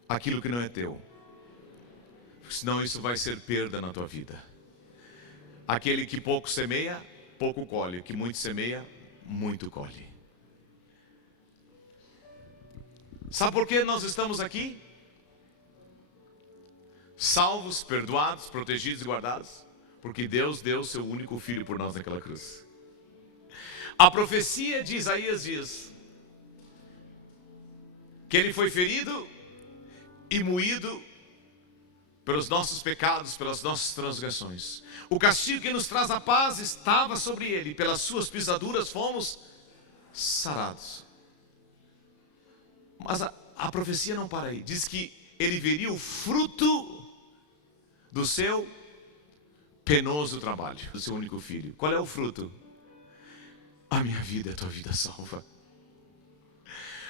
aquilo que não é teu, senão isso vai ser perda na tua vida. Aquele que pouco semeia, pouco colhe. O que muito semeia, muito colhe. Sabe por que nós estamos aqui? Salvos, perdoados, protegidos e guardados? Porque Deus deu seu único filho por nós naquela cruz. A profecia de Isaías diz que ele foi ferido e moído pelos nossos pecados, pelas nossas transgressões. O castigo que nos traz a paz estava sobre ele, pelas suas pisaduras fomos sarados. Mas a profecia não para aí. Diz que ele veria o fruto do seu penoso trabalho, do seu único filho. Qual é o fruto? A minha vida é a tua vida salva.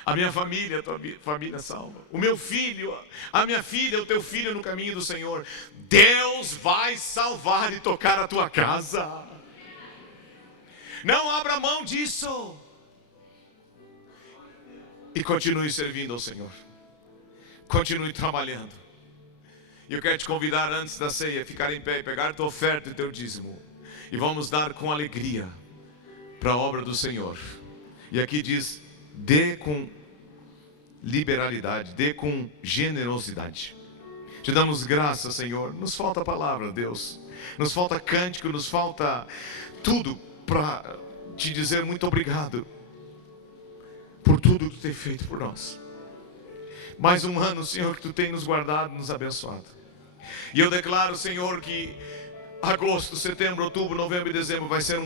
A minha família é a tua família salva. O meu filho, a minha filha, o teu filho no caminho do Senhor. Deus vai salvar e tocar a tua casa. Não abra mão disso. E continue servindo ao Senhor. Continue trabalhando. E eu quero te convidar, antes da ceia, a ficar em pé e pegar tua oferta e teu dízimo. E vamos dar com alegria para a obra do Senhor. E aqui diz dê com liberalidade, dê com generosidade. Te damos graça, Senhor. Nos falta palavra, Deus. Nos falta cântico, nos falta tudo para te dizer muito obrigado por tudo que tu tem feito por nós. Mais um ano, Senhor, que tu tem nos guardado, nos abençoado. E eu declaro, Senhor, que agosto, setembro, outubro, novembro e dezembro vai ser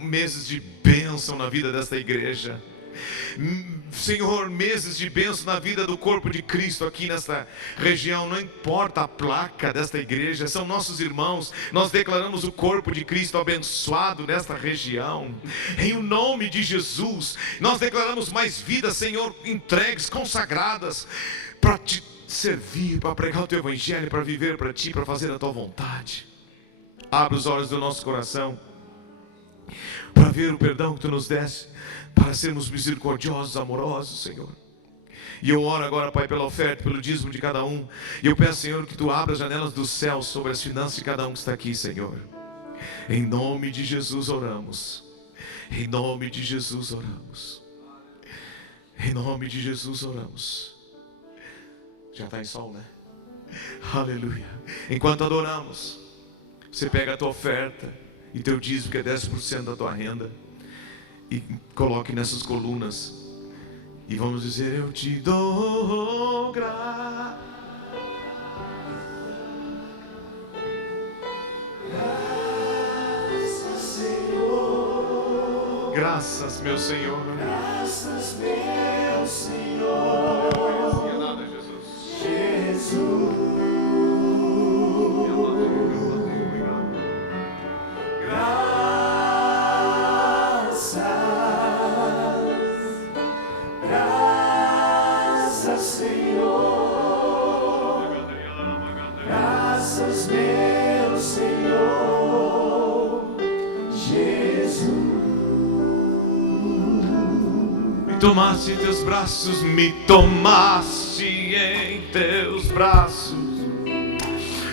meses de bênção na vida desta igreja. Senhor, meses de bênção na vida do corpo de Cristo aqui nesta região. Não importa a placa desta igreja, são nossos irmãos. Nós declaramos o corpo de Cristo abençoado nesta região. Em o nome de Jesus, nós declaramos mais vidas, Senhor, entregues, consagradas para te servir, para pregar o teu evangelho, para viver para ti, para fazer a tua vontade. Abre os olhos do nosso coração para ver o perdão que tu nos deste, para sermos misericordiosos, amorosos, Senhor. E eu oro agora, Pai, pela oferta, pelo dízimo de cada um. E eu peço, Senhor, que tu abra as janelas do céu sobre as finanças de cada um que está aqui, Senhor. Em nome de Jesus oramos. Em nome de Jesus oramos. Em nome de Jesus oramos. Já está em sol, né? Aleluia. Enquanto adoramos, você pega a tua oferta e teu dízimo, que é 10% da tua renda, e coloque nessas colunas. E vamos dizer: eu te dou graças, Senhor. Graças, meu Senhor. Graças, meu Senhor. Jesus. Graças, Senhor. Graças, meu Senhor. Jesus. Me tomaste em teus braços, me tomaste em teus braços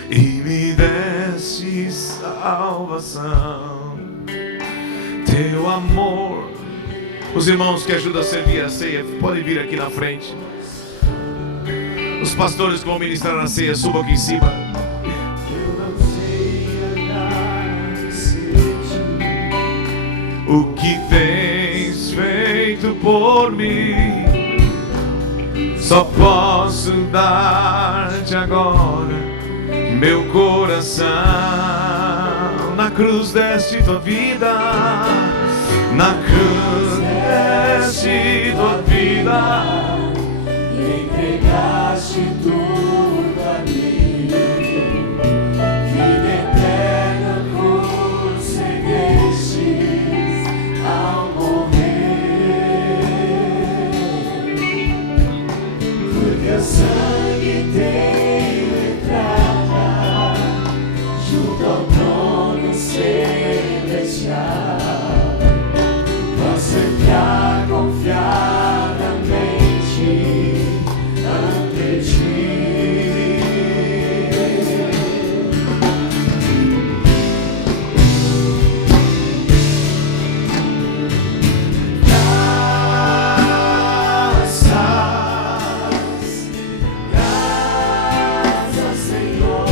e me deste salvação. Teu amor. Os irmãos que ajudam a servir a ceia podem vir aqui na frente. Os pastores que vão ministrar a ceia, subam aqui em cima. Eu não sei agradecer-te. O que tens feito por mim, só posso dar-te agora meu coração. Na cruz deste tua vida, na cruz deste tua vida, E entregaste tudo a mim. Vida eterna concedestes ao morrer. Por teu sangue tenho entrada junto ao trono celestial. Posso entrar confiadamente ante ti. Graças, Senhor.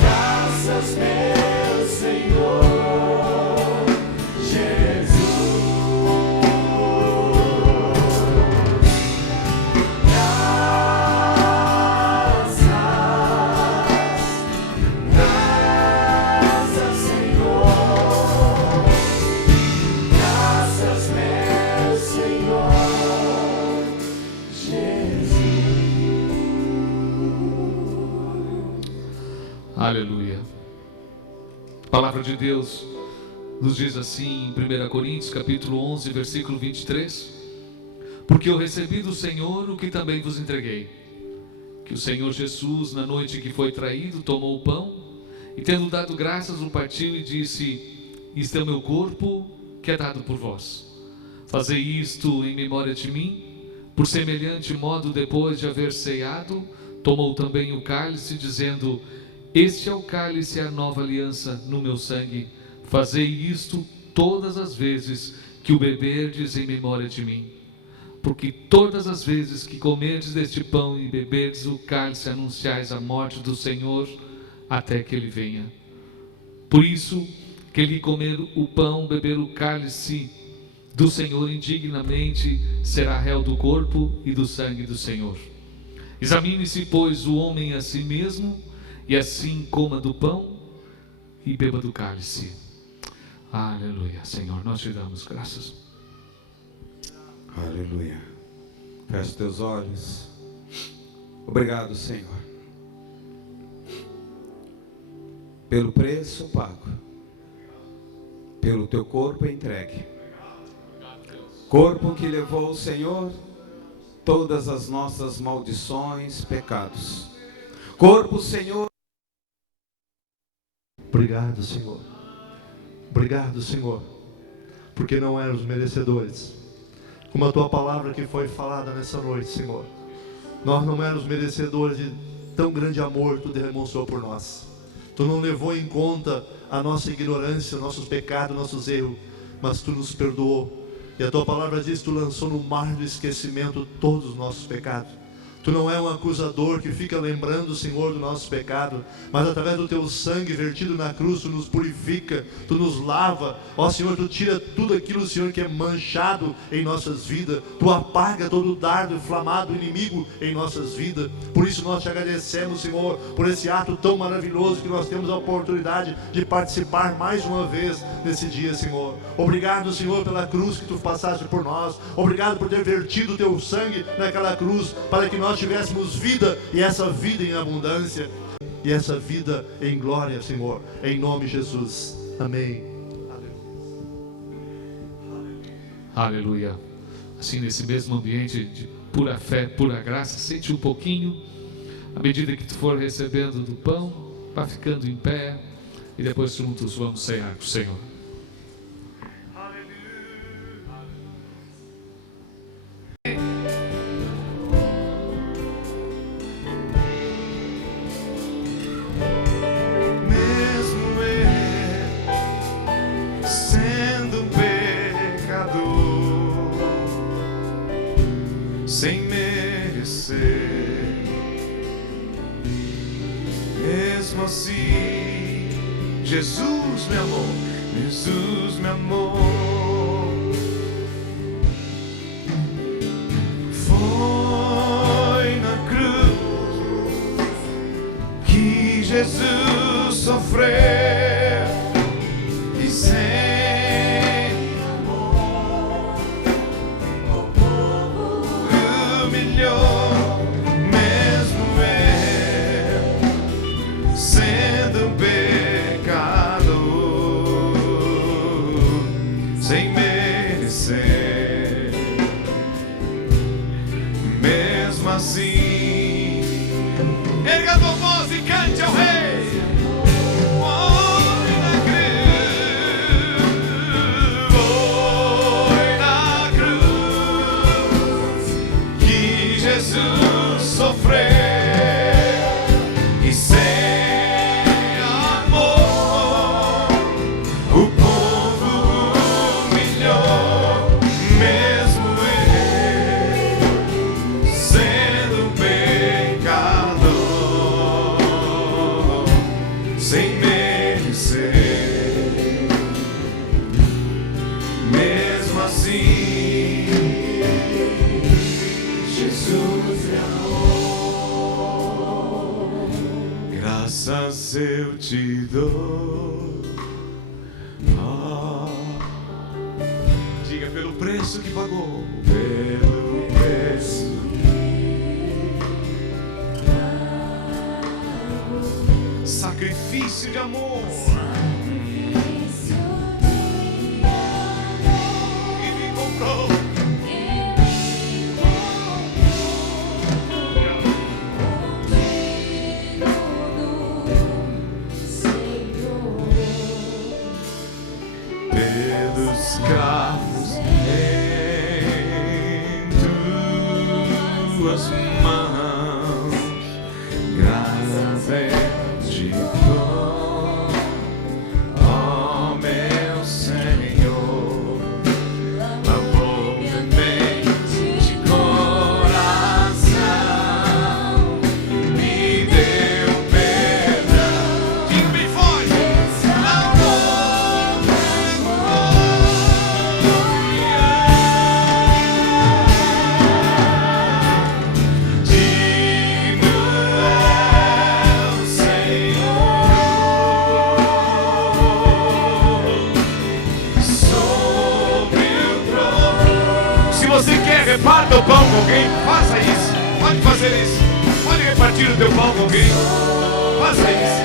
Graças, meu Senhor. Jesus. Graças, Senhor. Graças, meu Senhor. Jesus. Aleluia. A palavra de Deus nos diz assim em 1 Coríntios capítulo 11, versículo 23: porque eu recebi do Senhor o que também vos entreguei, que o Senhor Jesus, na noite que foi traído, tomou o pão e, tendo dado graças, o partiu e disse: isto é o meu corpo que é dado por vós. Fazei isto em memória de mim. Por semelhante modo, depois de haver ceado, tomou também o cálice, dizendo: este é o cálice, a nova aliança no meu sangue. Fazei isto todas as vezes que o beberdes em memória de mim. Porque todas as vezes que comerdes deste pão e beberdes o cálice, anunciais a morte do Senhor até que Ele venha. Por isso, que lhe comer o pão, beber o cálice do Senhor indignamente, será réu do corpo e do sangue do Senhor. Examine-se, pois, o homem a si mesmo, e assim coma do pão e beba do cálice. Aleluia. Senhor, nós te damos graças. Aleluia. Feche teus olhos. Obrigado, Senhor, pelo preço pago, pelo teu corpo entregue. Corpo que levou, Senhor, todas as nossas maldições, pecados. Corpo, Senhor. Obrigado, Senhor. Obrigado, Senhor, porque não éramos merecedores. Como a tua palavra que foi falada nessa noite, Senhor, nós não éramos merecedores de tão grande amor que tu demonstrou por nós. Tu não levou em conta a nossa ignorância, nossos pecados, nossos erros, mas tu nos perdoou. E a tua palavra diz que tu lançou no mar do esquecimento todos os nossos pecados. Tu não é um acusador que fica lembrando, Senhor, do nosso pecado, mas através do teu sangue vertido na cruz, tu nos purifica, tu nos lava. Ó Senhor, tu tira tudo aquilo, Senhor, que é manchado em nossas vidas. Tu apaga todo o dardo inflamado inimigo em nossas vidas. Por isso nós te agradecemos, Senhor, por esse ato tão maravilhoso que nós temos a oportunidade de participar mais uma vez nesse dia, Senhor. Obrigado, Senhor, pela cruz que tu passaste por nós. Obrigado por ter vertido o teu sangue naquela cruz, para que nós tivéssemos vida, e essa vida em abundância, e essa vida em glória, Senhor, em nome de Jesus. Amém. Aleluia. Assim, nesse mesmo ambiente de pura fé, pura graça, sente um pouquinho. À medida que tu for recebendo do pão, vá ficando em pé, e depois juntos vamos ceiar com o Senhor. Sem merecer, mesmo assim, Jesus me amou, Jesus me amou. Foi na cruz que Jesus sofreu, e sem mesmo eu sendo pecador, sem merecer, mesmo assim, erga a tua voz e cante ao Rei. Jesus sofreu, e sem amor o povo humilhou, mesmo eu sendo pecador, sem merecer, mesmo assim Jesus me amou. Graças eu te dou. Diga, pelo preço que pagou. Pelo preço que sacrifício de amor. E me comprou. Pelos cravos em tuas mãos, graças eu te dou, ó meu Senhor. Reparta o pão com alguém. Faça isso. Pode fazer isso. Pode repartir o teu pão com alguém. Faça isso.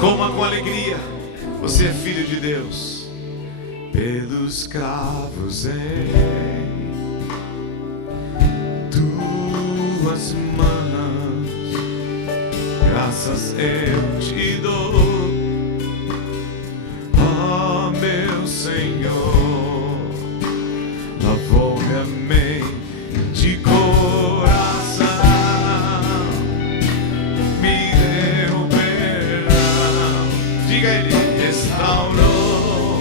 Coma com alegria, você é filho de Deus. Pelos cravos em tuas mãos, graças eu te dou, ó meu Senhor. Lavou-me a mente de coração, me deu perdão. Diga a Ele, restaurou.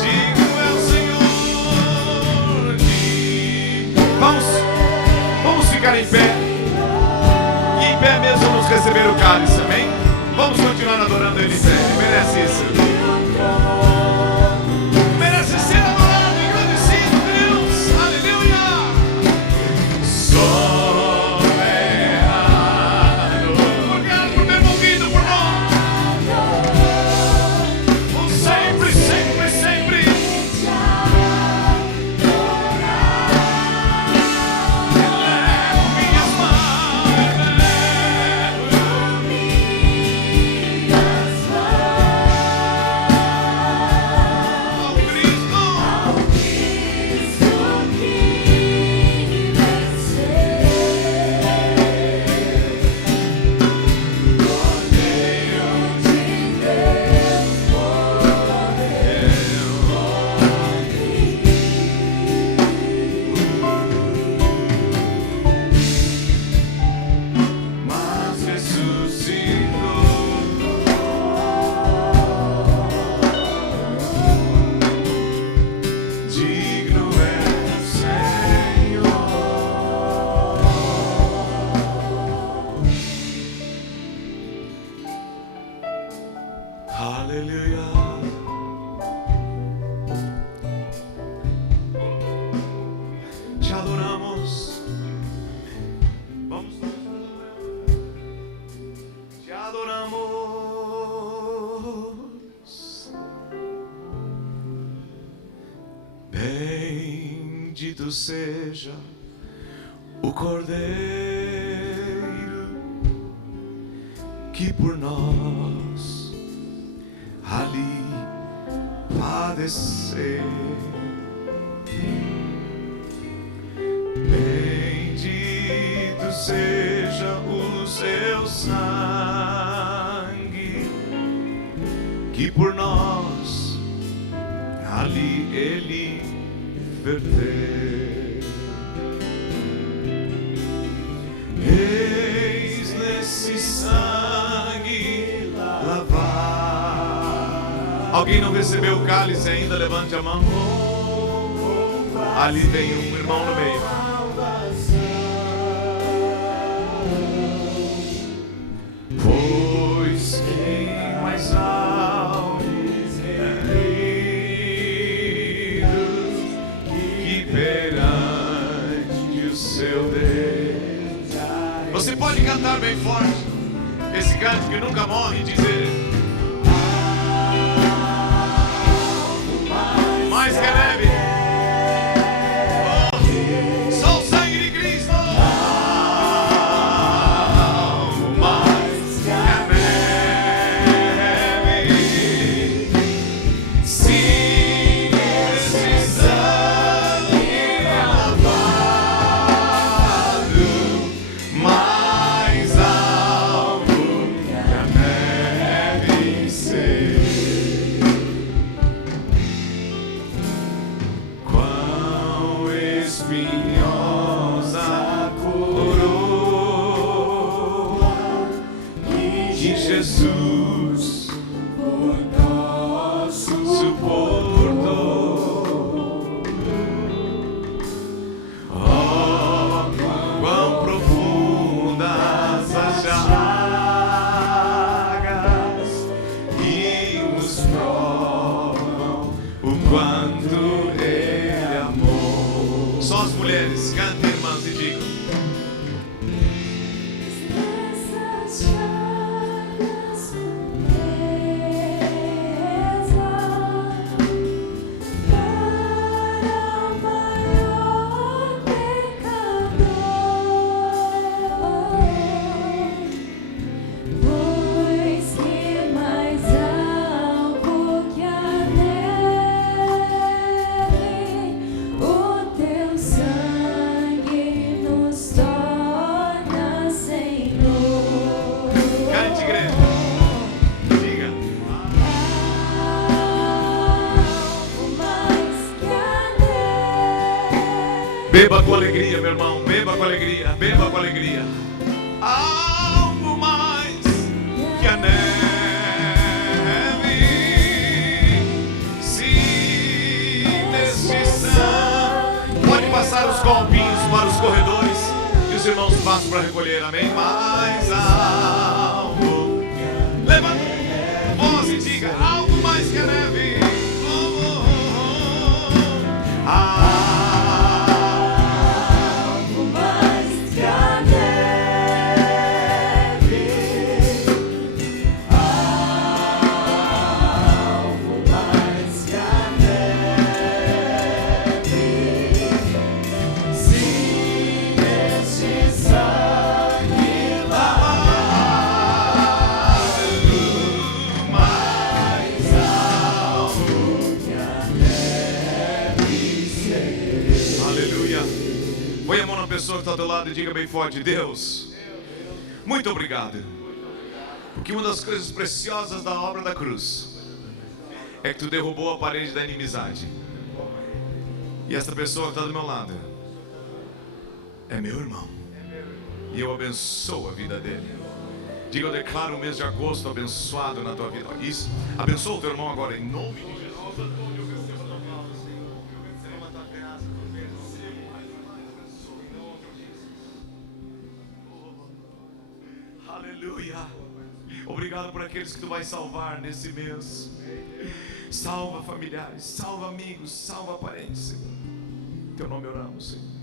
Digo é o Senhor. Vamos ficar em pé. E em pé mesmo vamos receber o cálice, amém? Vamos continuar adorando Ele em pé. Ele merece isso. Merece ser adorado e agradecido, Deus. Aleluia. Soberano, obrigado por ter morrido por nós. Sempre, sempre, sempre. Elevo minhas mãos, ao Cristo. Mas ressuscitou. Digno é o Senhor. Aleluia. Te adoramos. Vamos. Te adoramos. Bendito seja o Cordeiro que por nós ali padeceu. Bendito seja o seu sangue que por nós ali ele verteu. Eis nesse sangue lavar. Alguém não recebeu o cálice ainda? Levante a mão. Ali tem um irmão no meio. Pois quem mais alto que perante o seu Deus. Você pode cantar bem forte esse canto que nunca morre e dizer: mais que leve. Só o sangue de Cristo. Mais que neve. Sim, esse o quanto Ele amou. Só as mulheres, cantem, irmãs, e digam. Nessas chagas para o maior pecador, pois que mais algo que a neve, o teu sangue nos torna Senhor. Cante, igreja. Diga. Algo mais que a neve. Beba com alegria, meu irmão. Beba com alegria. Beba com alegria. Algo mais que a neve. Se neste sangue. Pode passar os copinhos para os corredores e os irmãos passam para recolher. Amém? Mais algo. Levanta a voz e diga. Algo mais que a neve. Algo mais que a neve. Algo mais que a neve. Se neste sangue lavar, mais algo que a neve ser. Aleluia. Põe a mão na pessoa que está do lado e diga bem forte: Deus, muito obrigado. Porque uma das coisas preciosas da obra da cruz é que tu derrubou a parede da inimizade. E esta pessoa que está do meu lado é meu irmão. E eu abençoo a vida dele. Diga, eu declaro o mês de agosto abençoado na tua vida. Isso. Abençoa o teu irmão agora em nome de Jesus. Aleluia. Obrigado por aqueles que tu vai salvar nesse mês. Salva familiares, salva amigos, salva parentes. Em teu nome oramos, Senhor.